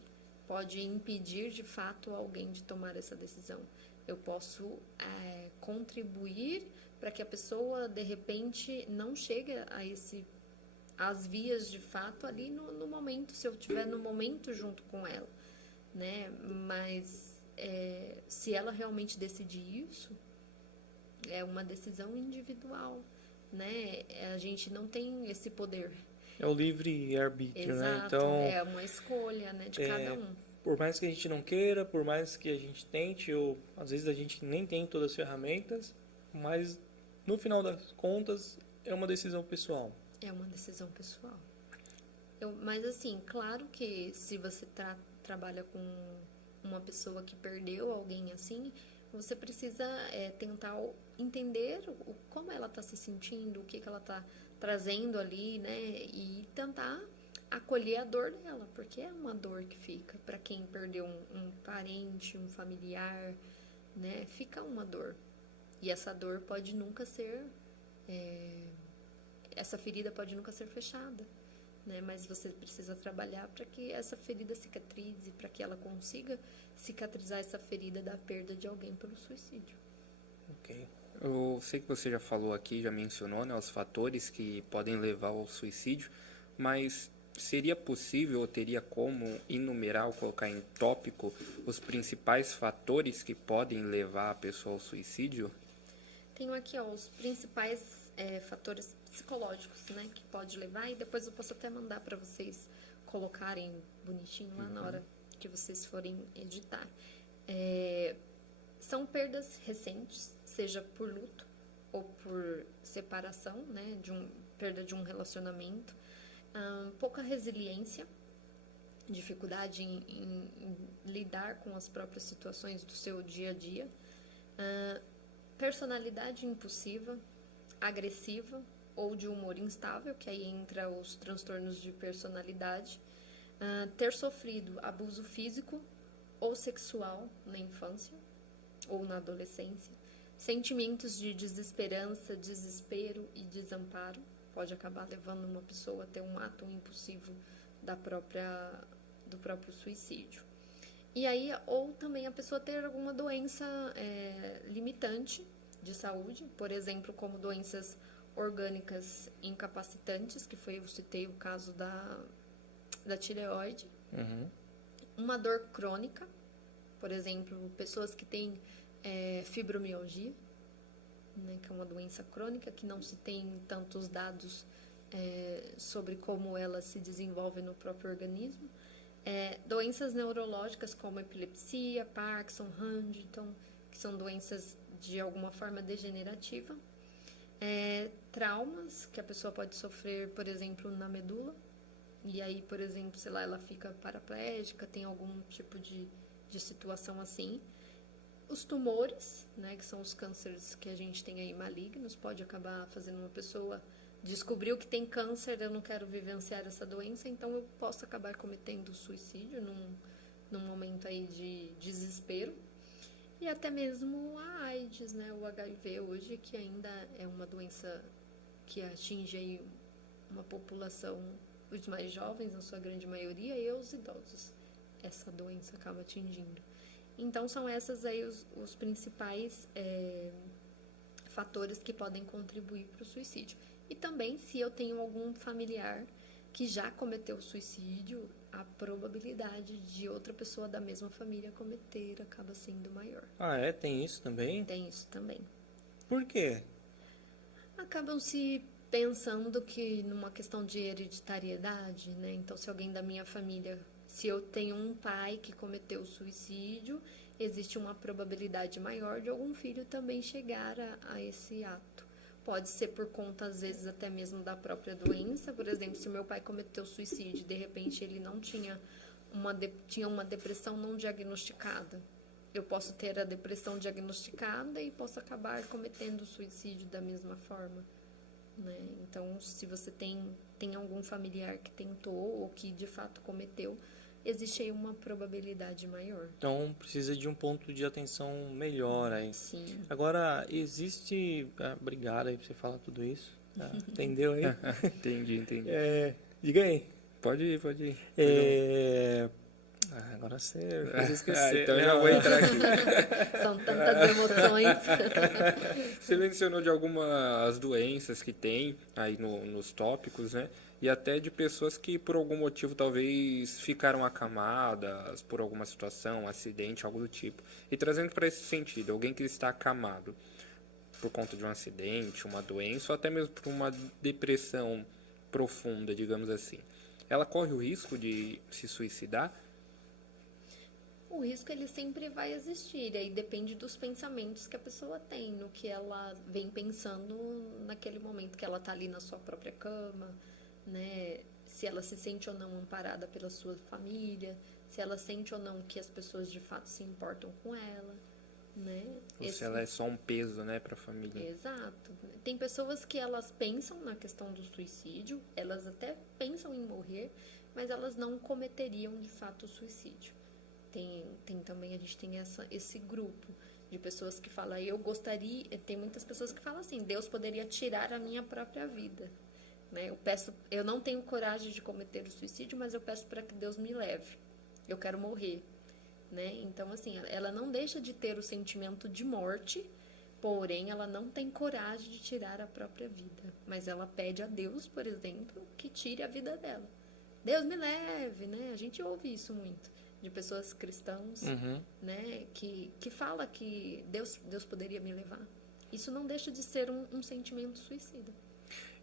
pode impedir de fato alguém de tomar essa decisão. Eu posso contribuir para que a pessoa de repente não chegue às vias de fato ali no momento, se eu estiver no momento junto com ela, né? Mas se ela realmente decidir isso, é uma decisão individual, né? A gente não tem esse poder. É o livre-arbítrio, né? Exato, Então, é uma escolha, né, de cada um. Por mais que a gente não queira, por mais que a gente tente, ou às vezes a gente nem tem todas as ferramentas, mas no final das contas é uma decisão pessoal. É uma decisão pessoal. Mas assim, claro que se você trabalha com uma pessoa que perdeu alguém assim, você precisa tentar entender como ela está se sentindo, o que ela está trazendo ali, né? E tentar acolher a dor dela, porque é uma dor que fica para quem perdeu um parente, um familiar, né? Fica uma dor. E essa dor pode nunca ser... essa ferida pode nunca ser fechada, né? Mas você precisa trabalhar para que essa ferida cicatrize, para que ela consiga cicatrizar essa ferida da perda de alguém pelo suicídio. Ok. Eu sei que você já falou aqui, já mencionou, né, os fatores que podem levar ao suicídio, mas seria possível ou teria como enumerar ou colocar em tópico os principais fatores que podem levar a pessoa ao suicídio? Tenho aqui os principais fatores psicológicos, né, que pode levar, e depois eu posso até mandar para vocês colocarem bonitinho lá na hora que vocês forem editar. São perdas recentes, seja por luto ou por separação, né, perda de um relacionamento, pouca resiliência, dificuldade em lidar com as próprias situações do seu dia a dia, personalidade impulsiva, agressiva ou de humor instável, que aí entra os transtornos de personalidade, ter sofrido abuso físico ou sexual na infância ou na adolescência, sentimentos de desesperança, desespero e desamparo, pode acabar levando uma pessoa a ter um ato impulsivo do próprio suicídio. E aí, ou também a pessoa ter alguma doença limitante de saúde, por exemplo, como doenças orgânicas incapacitantes, que eu citei o caso da tireoide, uma dor crônica, por exemplo, pessoas que têm fibromialgia, né, que é uma doença crônica que não se tem tantos dados sobre como ela se desenvolve no próprio organismo. Doenças neurológicas como epilepsia, Parkinson, Huntington, que são doenças de alguma forma degenerativa. Traumas que a pessoa pode sofrer, por exemplo, na medula. E aí, por exemplo, sei lá, ela fica paraplégica, tem algum tipo de situação assim. Os tumores, né, que são os cânceres que a gente tem aí malignos, pode acabar fazendo uma pessoa descobriu que tem câncer, eu não quero vivenciar essa doença, então eu posso acabar cometendo suicídio num momento aí de desespero. E até mesmo a AIDS, né, o HIV hoje, que ainda é uma doença que atinge aí uma população, os mais jovens, na sua grande maioria, e os idosos. Essa doença acaba atingindo. Então, são essas aí os principais fatores que podem contribuir para o suicídio. E também, se eu tenho algum familiar que já cometeu suicídio, a probabilidade de outra pessoa da mesma família cometer acaba sendo maior. Ah, tem isso também? Tem isso também. Por quê? Acabam se pensando que numa questão de hereditariedade, né? Então, se alguém da minha família... Se eu tenho um pai que cometeu suicídio, existe uma probabilidade maior de algum filho também chegar a esse ato. Pode ser por conta, às vezes, até mesmo da própria doença. Por exemplo, se o meu pai cometeu suicídio e, de repente, ele não tinha uma depressão não diagnosticada. Eu posso ter a depressão diagnosticada e posso acabar cometendo suicídio da mesma forma, né? Então, se você tem algum familiar que tentou ou que, de fato, cometeu, existe aí uma probabilidade maior. Então, precisa de um ponto de atenção melhor aí. Sim. Agora, existe... obrigado aí por você falar tudo isso. Entendeu aí? Entendi. Diga aí. Pode ir. Agora você fez esquecer. Então eu já vou entrar aqui. São tantas emoções. Você mencionou de algumas doenças que tem aí nos tópicos, né? E até de pessoas que por algum motivo talvez ficaram acamadas por alguma situação, um acidente, algo do tipo. E trazendo para esse sentido, alguém que está acamado por conta de um acidente, uma doença, ou até mesmo por uma depressão profunda, digamos assim. Ela corre o risco de se suicidar? O risco, ele sempre vai existir, e aí depende dos pensamentos que a pessoa tem, no que ela vem pensando naquele momento que ela está ali na sua própria cama, né? se ela se sente ou não amparada pela sua família, se ela sente ou não que as pessoas de fato se importam com ela, né? Ou se ela é só um peso, né, para a família. Exato. Tem pessoas que elas pensam na questão do suicídio, elas até pensam em morrer, mas elas não cometeriam de fato o suicídio. Tem também, a gente tem esse grupo de pessoas que falam, eu gostaria, tem muitas pessoas que falam assim, Deus poderia tirar a minha própria vida, né? Eu não tenho coragem de cometer o suicídio, mas eu peço para que Deus me leve. Eu quero morrer, né? Então, assim, ela não deixa de ter o sentimento de morte, porém, ela não tem coragem de tirar a própria vida. Mas ela pede a Deus, por exemplo, que tire a vida dela. Deus me leve, né? A gente ouve isso muito, de pessoas cristãs, né? Que fala que Deus poderia me levar. Isso não deixa de ser um sentimento suicida.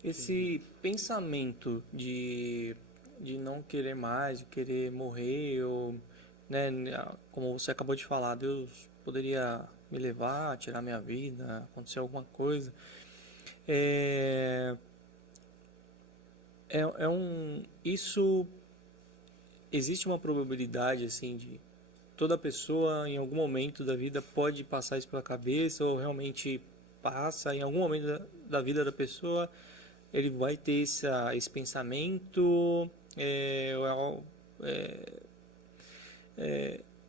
Esse pensamento de não querer mais, de querer morrer, ou, né, como você acabou de falar, Deus poderia me levar, tirar minha vida, acontecer alguma coisa. Isso, existe uma probabilidade, assim, de toda pessoa, em algum momento da vida, pode passar isso pela cabeça, ou realmente passa, em algum momento da vida da pessoa, ele vai ter esse pensamento,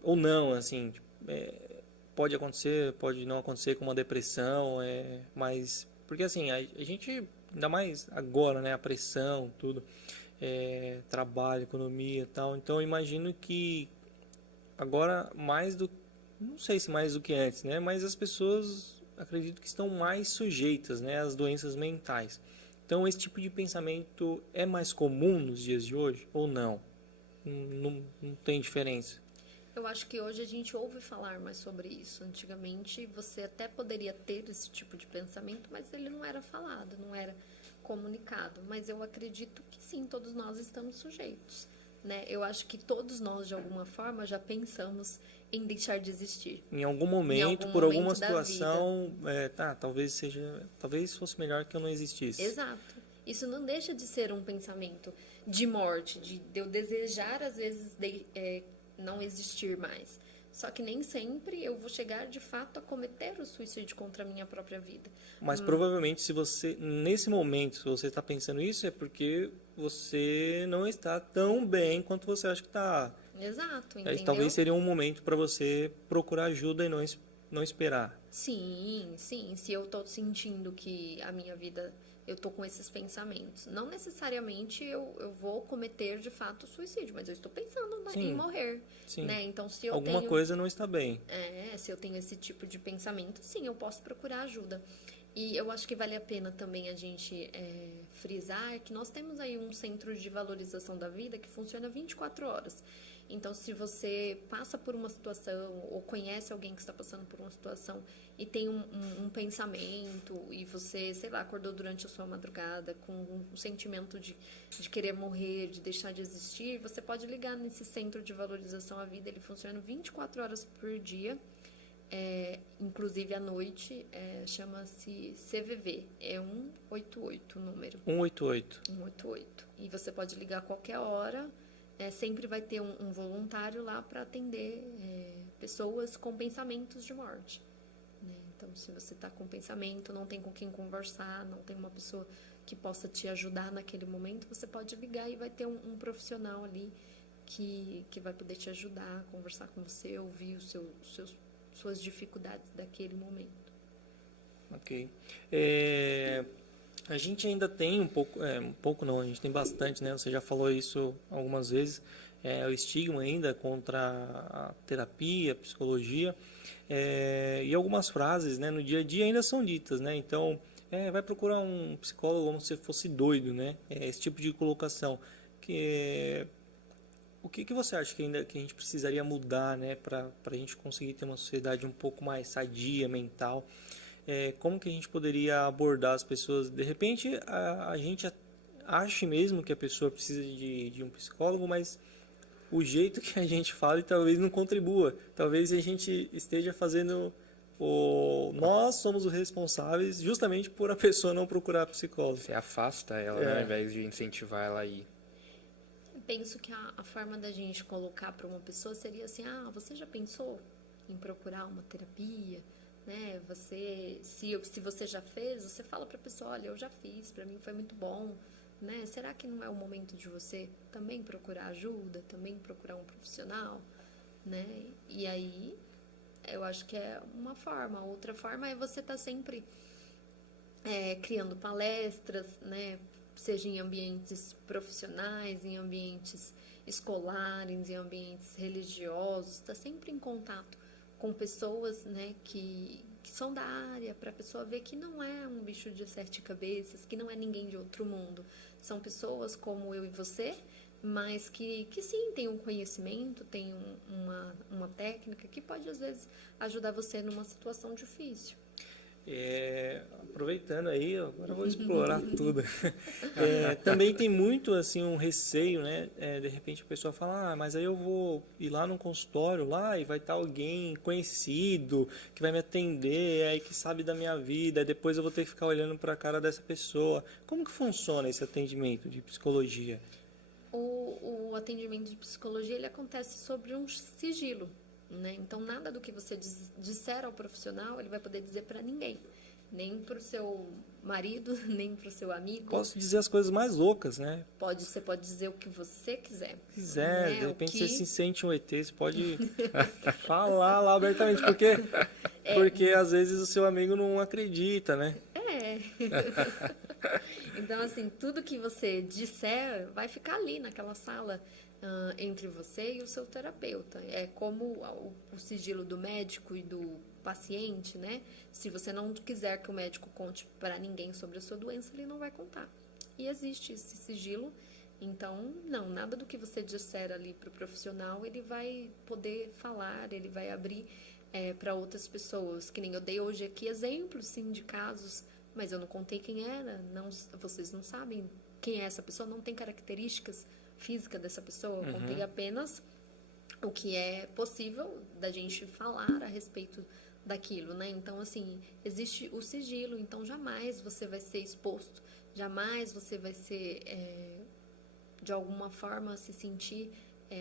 ou não, assim, pode acontecer, pode não acontecer com uma depressão, mas, porque assim, a gente, ainda mais agora, né, a pressão, tudo, trabalho, economia e tal, então eu imagino que agora não sei se mais do que antes, né, mas as pessoas, acredito que estão mais sujeitas, né, às doenças mentais. Então, esse tipo de pensamento é mais comum nos dias de hoje ou não? Não tem diferença. Eu acho que hoje a gente ouve falar mais sobre isso. Antigamente, você até poderia ter esse tipo de pensamento, mas ele não era falado, não era comunicado. Mas eu acredito que sim, todos nós estamos sujeitos, né? Eu acho que todos nós, de alguma forma, já pensamos em deixar de existir. Em algum momento, por alguma situação, talvez fosse melhor que eu não existisse. Exato. Isso não deixa de ser um pensamento de morte, de eu desejar, às vezes, não existir mais. Só que nem sempre eu vou chegar, de fato, a cometer o suicídio contra a minha própria vida. Mas provavelmente, se você, nesse momento, se você está pensando isso, é porque você não está tão bem quanto você acha que está. Exato, entendeu? Talvez seria um momento para você procurar ajuda e não esperar. Sim. Se eu estou sentindo que a minha vida, eu estou com esses pensamentos. Não necessariamente eu vou cometer, de fato, suicídio, mas eu estou pensando em morrer. Sim. Né? Então, se eu alguma coisa não está bem. Se eu tenho esse tipo de pensamento, sim, eu posso procurar ajuda. E eu acho que vale a pena também a gente frisar que nós temos aí um centro de valorização da vida que funciona 24 horas. Então, se você passa por uma situação ou conhece alguém que está passando por uma situação e tem um pensamento e você, sei lá, acordou durante a sua madrugada com um sentimento de querer morrer, de deixar de existir, você pode ligar nesse centro de valorização à vida. Ele funciona 24 horas por dia. Inclusive à noite, chama-se CVV, é 188 o número. 188. 188. E você pode ligar a qualquer hora, sempre vai ter um voluntário lá para atender pessoas com pensamentos de morte. Né? Então, se você está com pensamento, não tem com quem conversar, não tem uma pessoa que possa te ajudar naquele momento, você pode ligar e vai ter um profissional ali que vai poder te ajudar, conversar com você, ouvir suas dificuldades daquele momento. Ok. A gente ainda tem um pouco não, a gente tem bastante, né? Você já falou isso algumas vezes, o estigma ainda contra a terapia, a psicologia, e algumas frases, né, no dia a dia ainda são ditas, né? Então, vai procurar um psicólogo como se fosse doido, né? Esse tipo de colocação. O que você acha que a gente precisaria mudar, né, para a gente conseguir ter uma sociedade um pouco mais sadia, mental? Como que a gente poderia abordar as pessoas? De repente, a gente acha mesmo que a pessoa precisa de um psicólogo, mas o jeito que a gente fala talvez não contribua. Talvez a gente esteja fazendo... Nós somos os responsáveis justamente por a pessoa não procurar psicólogo. Você afasta ela, né, ao invés de incentivar ela a ir. penso que a forma da gente colocar para uma pessoa seria assim, você já pensou em procurar uma terapia? Né? Se você já fez, você fala para a pessoa, olha, eu já fiz, para mim foi muito bom. Né? Será que não é o momento de você também procurar ajuda, também procurar um profissional? Né? E aí, eu acho que é uma forma. Outra forma é você estar sempre criando palestras, né? Seja em ambientes profissionais, em ambientes escolares, em ambientes religiosos, está sempre em contato com pessoas, né, que são da área, para a pessoa ver que não é um bicho de sete cabeças, que não é ninguém de outro mundo. São pessoas como eu e você, mas que sim, tem um conhecimento, tem uma técnica que pode, às vezes, ajudar você numa situação difícil. Aproveitando aí, agora eu vou explorar tudo. Também tem muito assim um receio, né? De repente a pessoa fala, mas aí eu vou ir lá no consultório lá e vai estar alguém conhecido que vai me atender, aí que sabe da minha vida, e depois eu vou ter que ficar olhando para a cara dessa pessoa. Como que funciona esse atendimento de psicologia? O atendimento de psicologia, ele acontece sobre um sigilo. Né? Então, nada do que você disser ao profissional, ele vai poder dizer para ninguém. Nem para o seu marido, nem para o seu amigo. Posso dizer as coisas mais loucas, né? Você pode dizer o que você quiser. Né? De repente você se sente um ET, você pode falar lá abertamente, porque às vezes o seu amigo não acredita, né? Então, assim, tudo que você disser vai ficar ali naquela sala entre você e o seu terapeuta. É como o sigilo do médico e do paciente, né? Se você não quiser que o médico conte para ninguém sobre a sua doença, ele não vai contar. E existe esse sigilo. Então, nada do que você disser ali para o profissional, ele vai poder falar, ele vai abrir para outras pessoas. Que nem eu dei hoje aqui exemplos, sim, de casos, mas eu não contei quem era. Vocês não sabem quem é essa pessoa, não tem características física dessa pessoa, eu contei apenas o que é possível da gente falar a respeito daquilo, né? Então, assim, existe o sigilo, então jamais você vai ser exposto, jamais você vai ser, de alguma forma, se sentir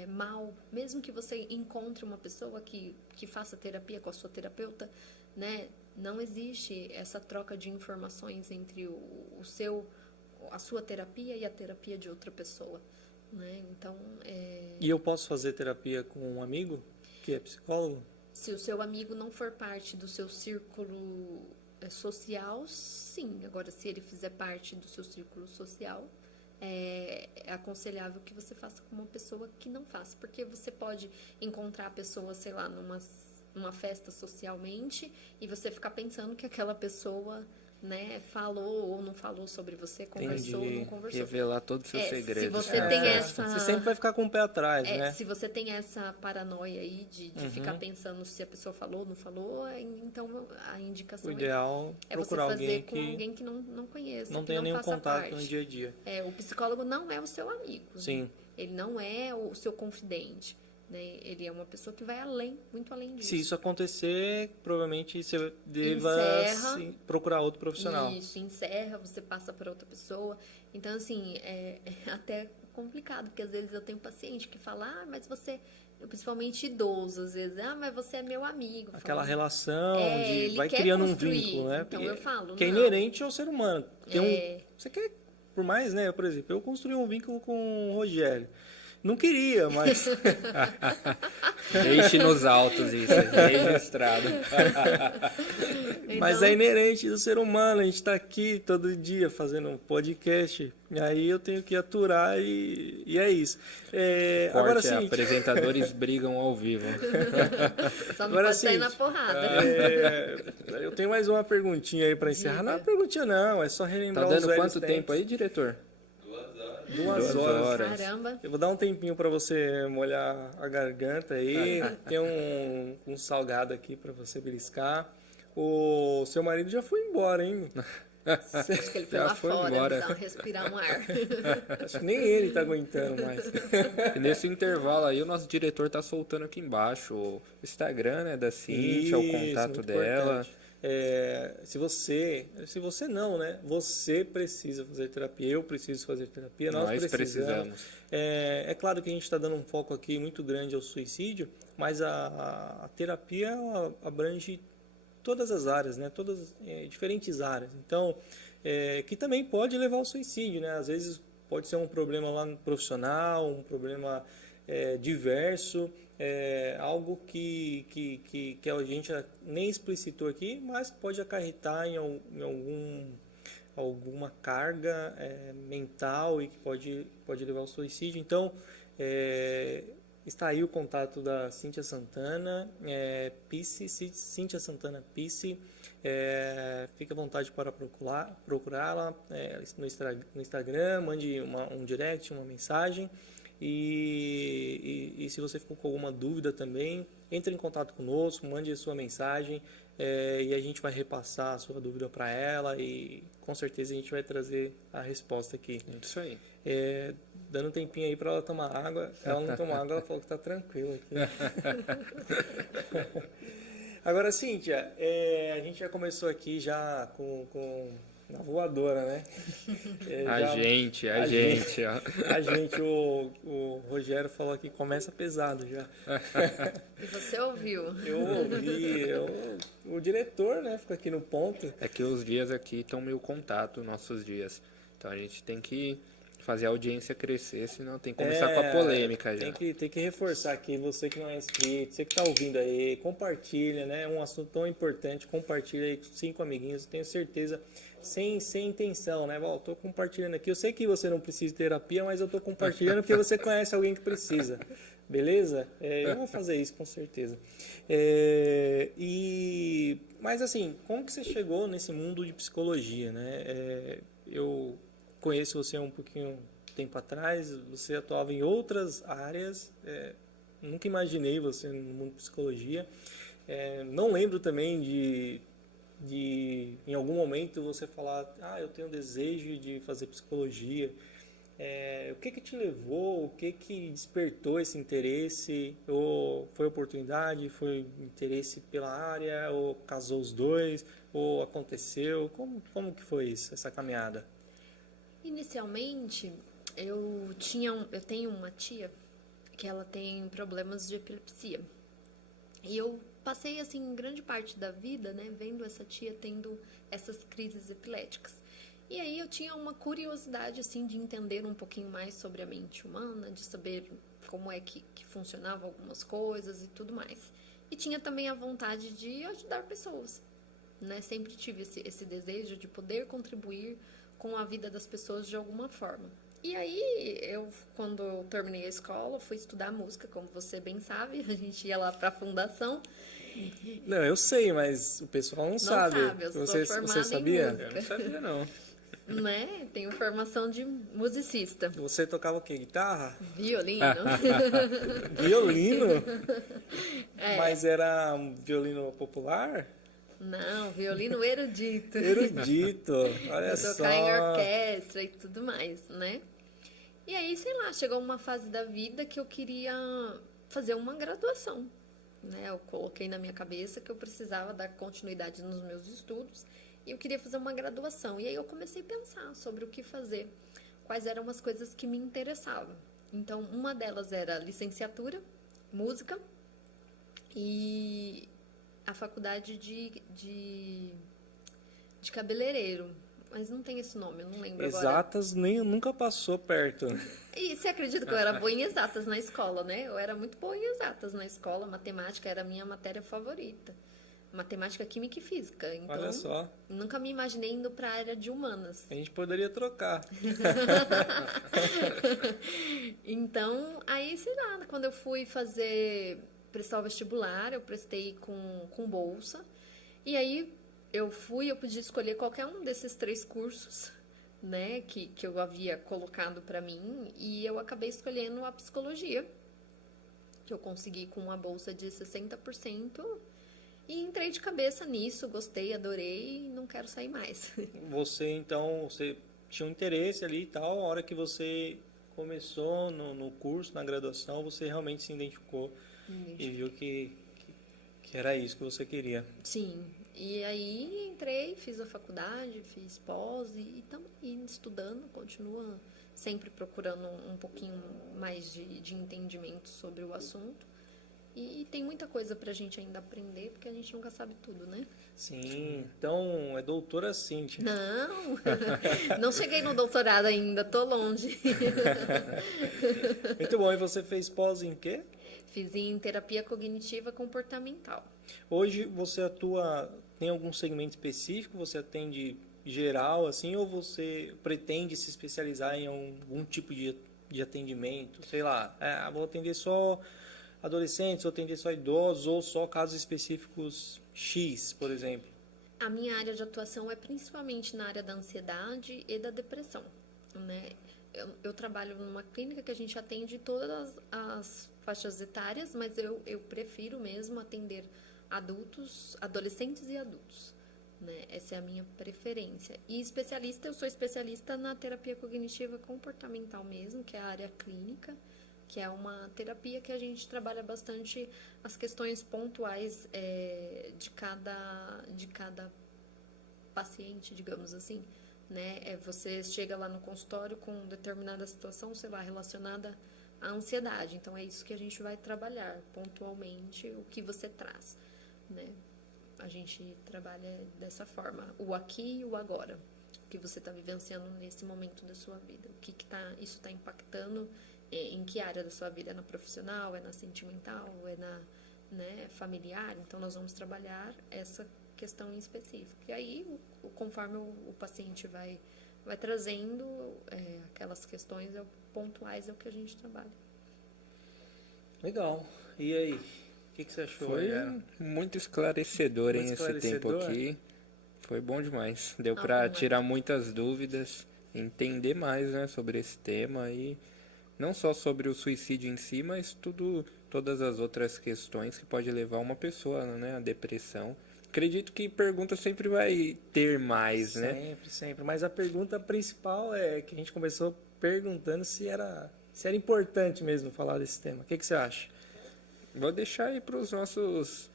mal, mesmo que você encontre uma pessoa que faça terapia com a sua terapeuta, né? Não existe essa troca de informações entre a sua terapia e a terapia de outra pessoa. Né? Então, E eu posso fazer terapia com um amigo que é psicólogo? Se o seu amigo não for parte do seu círculo social, sim. Agora, se ele fizer parte do seu círculo social, é aconselhável que você faça com uma pessoa que não faça. Porque você pode encontrar a pessoa, sei lá, numa festa socialmente e você ficar pensando que aquela pessoa... Né, falou ou não falou sobre você, conversou ou não conversou. Revelar todos os seus segredos. Se você tem essa... Você sempre vai ficar com o pé atrás, né? Se você tem essa paranoia aí de ficar pensando se a pessoa falou ou não falou, então a indicação o ideal é procurar você fazer alguém com alguém que não conheça, não que tenha não nenhum faça contato parte. no dia a dia. O psicólogo não é o seu amigo. Sim. Né? Ele não é o seu confidente. Né? Ele é uma pessoa que vai além, muito além disso. Se isso acontecer, provavelmente você deva procurar outro profissional. Isso, encerra, você passa para outra pessoa. Então, assim, é até complicado, porque às vezes eu tenho paciente que fala, mas você, principalmente idoso, às vezes, mas você é meu amigo. Aquela relação vai quer criando construir. Um vínculo, né? Então eu falo, que é inerente ao ser humano. Você quer, por mais, né? Por exemplo, eu construí um vínculo com o Rogério. Não queria, mas... Deixe nos autos isso, registrado. Mas é inerente do ser humano, a gente está aqui todo dia fazendo um podcast, e aí eu tenho que aturar e é isso. Agora sim, apresentadores brigam ao vivo. Só não pode sair na porrada. Eu tenho mais uma perguntinha aí para encerrar. Não é perguntinha não, é só relembrar os velhos tempos. Tá dando quanto tempo aí, diretor? 2 horas. Caramba. Eu vou dar um tempinho para você molhar a garganta aí. Tem um salgado aqui para você beliscar. O seu marido já foi embora, hein? Acho que ele foi lá fora, respirar um ar. Acho que nem ele tá aguentando mais. E nesse intervalo aí, o nosso diretor tá soltando aqui embaixo o Instagram, né, da Cíntia, o contato dela. Importante. Se você não, né? Você precisa fazer terapia, eu preciso fazer terapia, nós precisamos. É claro que a gente está dando um foco aqui muito grande ao suicídio, mas a terapia ela abrange todas as áreas, né? Todas diferentes áreas. Então, que também pode levar ao suicídio, né? Às vezes pode ser um problema lá no profissional, um problema diverso, algo que a gente nem explicitou aqui, mas pode acarretar em alguma carga mental e que pode levar ao suicídio. Então, está aí o contato da Cíntia Santana, Cíntia Santana Pisse. Fique à vontade para procurá-la no Instagram, mande um direct, uma mensagem. E se você ficou com alguma dúvida também, entre em contato conosco, mande a sua mensagem e a gente vai repassar a sua dúvida para ela e com certeza a gente vai trazer a resposta aqui. Isso aí. Dando um tempinho aí para ela tomar água. Ela não tomou água, ela falou que está tranquila aqui. Agora, Cíntia, a gente já começou aqui já com na voadora, né? A gente, o Rogério falou que começa pesado já. E você ouviu? Eu ouvi, o diretor, né, fica aqui no ponto. É que os dias aqui estão meio contato, nossos dias. Então a gente tem que fazer a audiência crescer, senão tem que começar com a polêmica já. Tem que reforçar aqui, você que não é inscrito, você que está ouvindo aí, compartilha, né? É um assunto tão importante, compartilha aí com 5 amiguinhos, tenho certeza, sem intenção, né? Bom, tô compartilhando aqui, eu sei que você não precisa de terapia, mas eu tô compartilhando porque você conhece alguém que precisa, beleza? Eu vou fazer isso com certeza. Mas assim, como que você chegou nesse mundo de psicologia, né? Eu conheço você um pouquinho tempo atrás, você atuava em outras áreas, nunca imaginei você no mundo de psicologia. Não lembro também de em algum momento você falar, eu tenho desejo de fazer psicologia. O que te levou, o que despertou esse interesse? Ou foi oportunidade, foi interesse pela área, ou casou os dois, ou aconteceu? Como que foi isso, essa caminhada? Inicialmente, eu tenho uma tia que ela tem problemas de epilepsia. E eu passei, assim, grande parte da vida, né, vendo essa tia tendo essas crises epiléticas. E aí eu tinha uma curiosidade, assim, de entender um pouquinho mais sobre a mente humana, de saber como é que funcionavam algumas coisas e tudo mais. E tinha também a vontade de ajudar pessoas, né? Sempre tive esse desejo de poder contribuir com a vida das pessoas de alguma forma. E aí, quando eu terminei a escola, fui estudar música, como você bem sabe, a gente ia lá para a fundação. Não, eu sei, mas o pessoal não sabe. Eu sou formada você sabia? em música. Eu não sabia, não. Né? Tenho formação de musicista. Você tocava o quê? Guitarra? Violino. Violino? Mas era um violino popular? Não, violino erudito. Erudito, olha só. Tocar em orquestra e tudo mais, né? E aí, sei lá, chegou uma fase da vida que eu queria fazer uma graduação, né? Eu coloquei na minha cabeça que eu precisava dar continuidade nos meus estudos e eu queria fazer uma graduação. E aí eu comecei a pensar sobre o que fazer, quais eram as coisas que me interessavam. Então, uma delas era licenciatura, música e a faculdade de cabeleireiro, mas não tem esse nome, eu não lembro agora. Exatas, nunca passou perto. E você acredita que eu era boa em exatas na escola, né? Eu era muito boa em exatas na escola, matemática era a minha matéria favorita. Matemática, química e física. Então, olha só. Nunca me imaginei indo para a área de humanas. A gente poderia trocar. Então, aí, sei lá, quando eu fui prestar o vestibular, eu prestei com bolsa. E aí, eu podia escolher qualquer um desses 3 cursos, né, que eu havia colocado para mim. E eu acabei escolhendo a psicologia, que eu consegui com uma bolsa de 60%. E entrei de cabeça nisso, gostei, adorei e não quero sair mais. Você tinha um interesse ali e tal, a hora que você começou no curso, na graduação, você realmente se identificou e viu que era isso que você queria. Sim, E aí entrei, fiz a faculdade, fiz pós e estamos estudando, continua sempre procurando um pouquinho mais de entendimento sobre o assunto. E tem muita coisa pra gente ainda aprender, porque a gente nunca sabe tudo, né? Sim, então é doutora Cíntia. Não, não cheguei no doutorado ainda, tô longe. Muito bom, e você fez pós em quê? Fiz em terapia cognitiva comportamental. Hoje você atua, tem algum segmento específico? Você atende geral, assim, ou você pretende se especializar em algum tipo de atendimento? Sei lá, vou atender só adolescentes, vou atender só idosos, ou só casos específicos X, por exemplo? A minha área de atuação é principalmente na área da ansiedade e da depressão, né? Eu trabalho numa clínica que a gente atende todas as faixas etárias, mas eu prefiro mesmo atender adultos, adolescentes e adultos, né? Essa é a minha preferência. E especialista, eu sou especialista na terapia cognitiva comportamental mesmo, que é a área clínica, que é uma terapia que a gente trabalha bastante as questões pontuais de cada paciente, digamos assim, né? Você chega lá no consultório com determinada situação, sei lá, relacionada à ansiedade. Então, é isso que a gente vai trabalhar pontualmente, o que você traz, né? A gente trabalha dessa forma, o aqui e o agora, o que você está vivenciando nesse momento da sua vida, o que isso está impactando, em que área da sua vida, é na profissional, é na sentimental, é na, né, familiar. Então, nós vamos trabalhar essa questão em específico. E aí, conforme o paciente vai trazendo aquelas questões pontuais, é o que a gente trabalha. Legal. E aí? O que você achou? Foi muito esclarecedor, hein, esse tempo aqui. Foi bom demais. Deu para tirar muitas dúvidas, entender mais, né, sobre esse tema e não só sobre o suicídio em si, mas todas as outras questões que pode levar uma pessoa, né, à depressão. Acredito que pergunta sempre vai ter mais, né? Sempre, sempre. Mas a pergunta principal é que a gente começou perguntando se era importante mesmo falar desse tema. O que você acha? Vou deixar aí para os nossos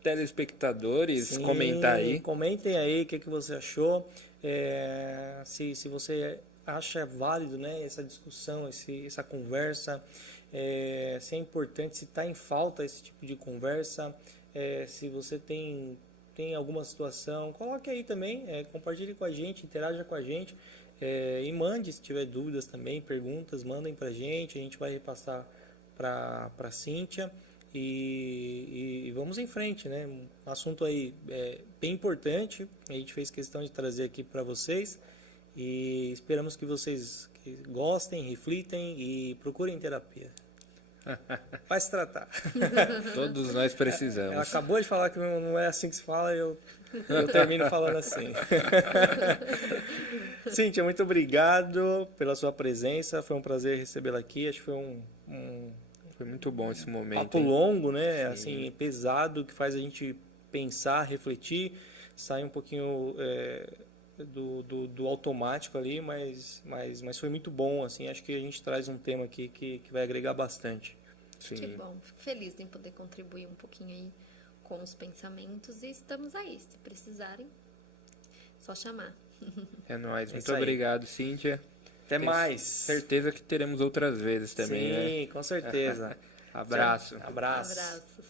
telespectadores comentar aí. Comentem aí o que você achou. Se você acha válido, né, essa discussão, essa conversa, se é importante, se está em falta esse tipo de conversa, se você tem alguma situação, coloque aí também, compartilhe com a gente, interaja com a gente, e mande, se tiver dúvidas também, perguntas, mandem para a gente vai repassar para a Cíntia e vamos em frente, né? Um assunto aí bem importante, a gente fez questão de trazer aqui para vocês e esperamos que vocês gostem, reflitem e procurem terapia. Vai se tratar. Todos nós precisamos. Ela acabou de falar que não é assim que se fala e eu termino falando assim. Cíntia, muito obrigado pela sua presença. Foi um prazer recebê-la aqui. Acho que foi foi muito bom esse momento. Papo longo, né? Assim, pesado, que faz a gente pensar, refletir, sair um pouquinho do automático ali, mas foi muito bom, assim. Acho que a gente traz um tema aqui que vai agregar bastante. Sim. Que bom, fico feliz em poder contribuir um pouquinho aí com os pensamentos e estamos aí, se precisarem, só chamar. É nóis, muito obrigado, Cíntia. Até mais. Certeza que teremos outras vezes também, né? Sim, com certeza. Abraço. Abraço. Abraços.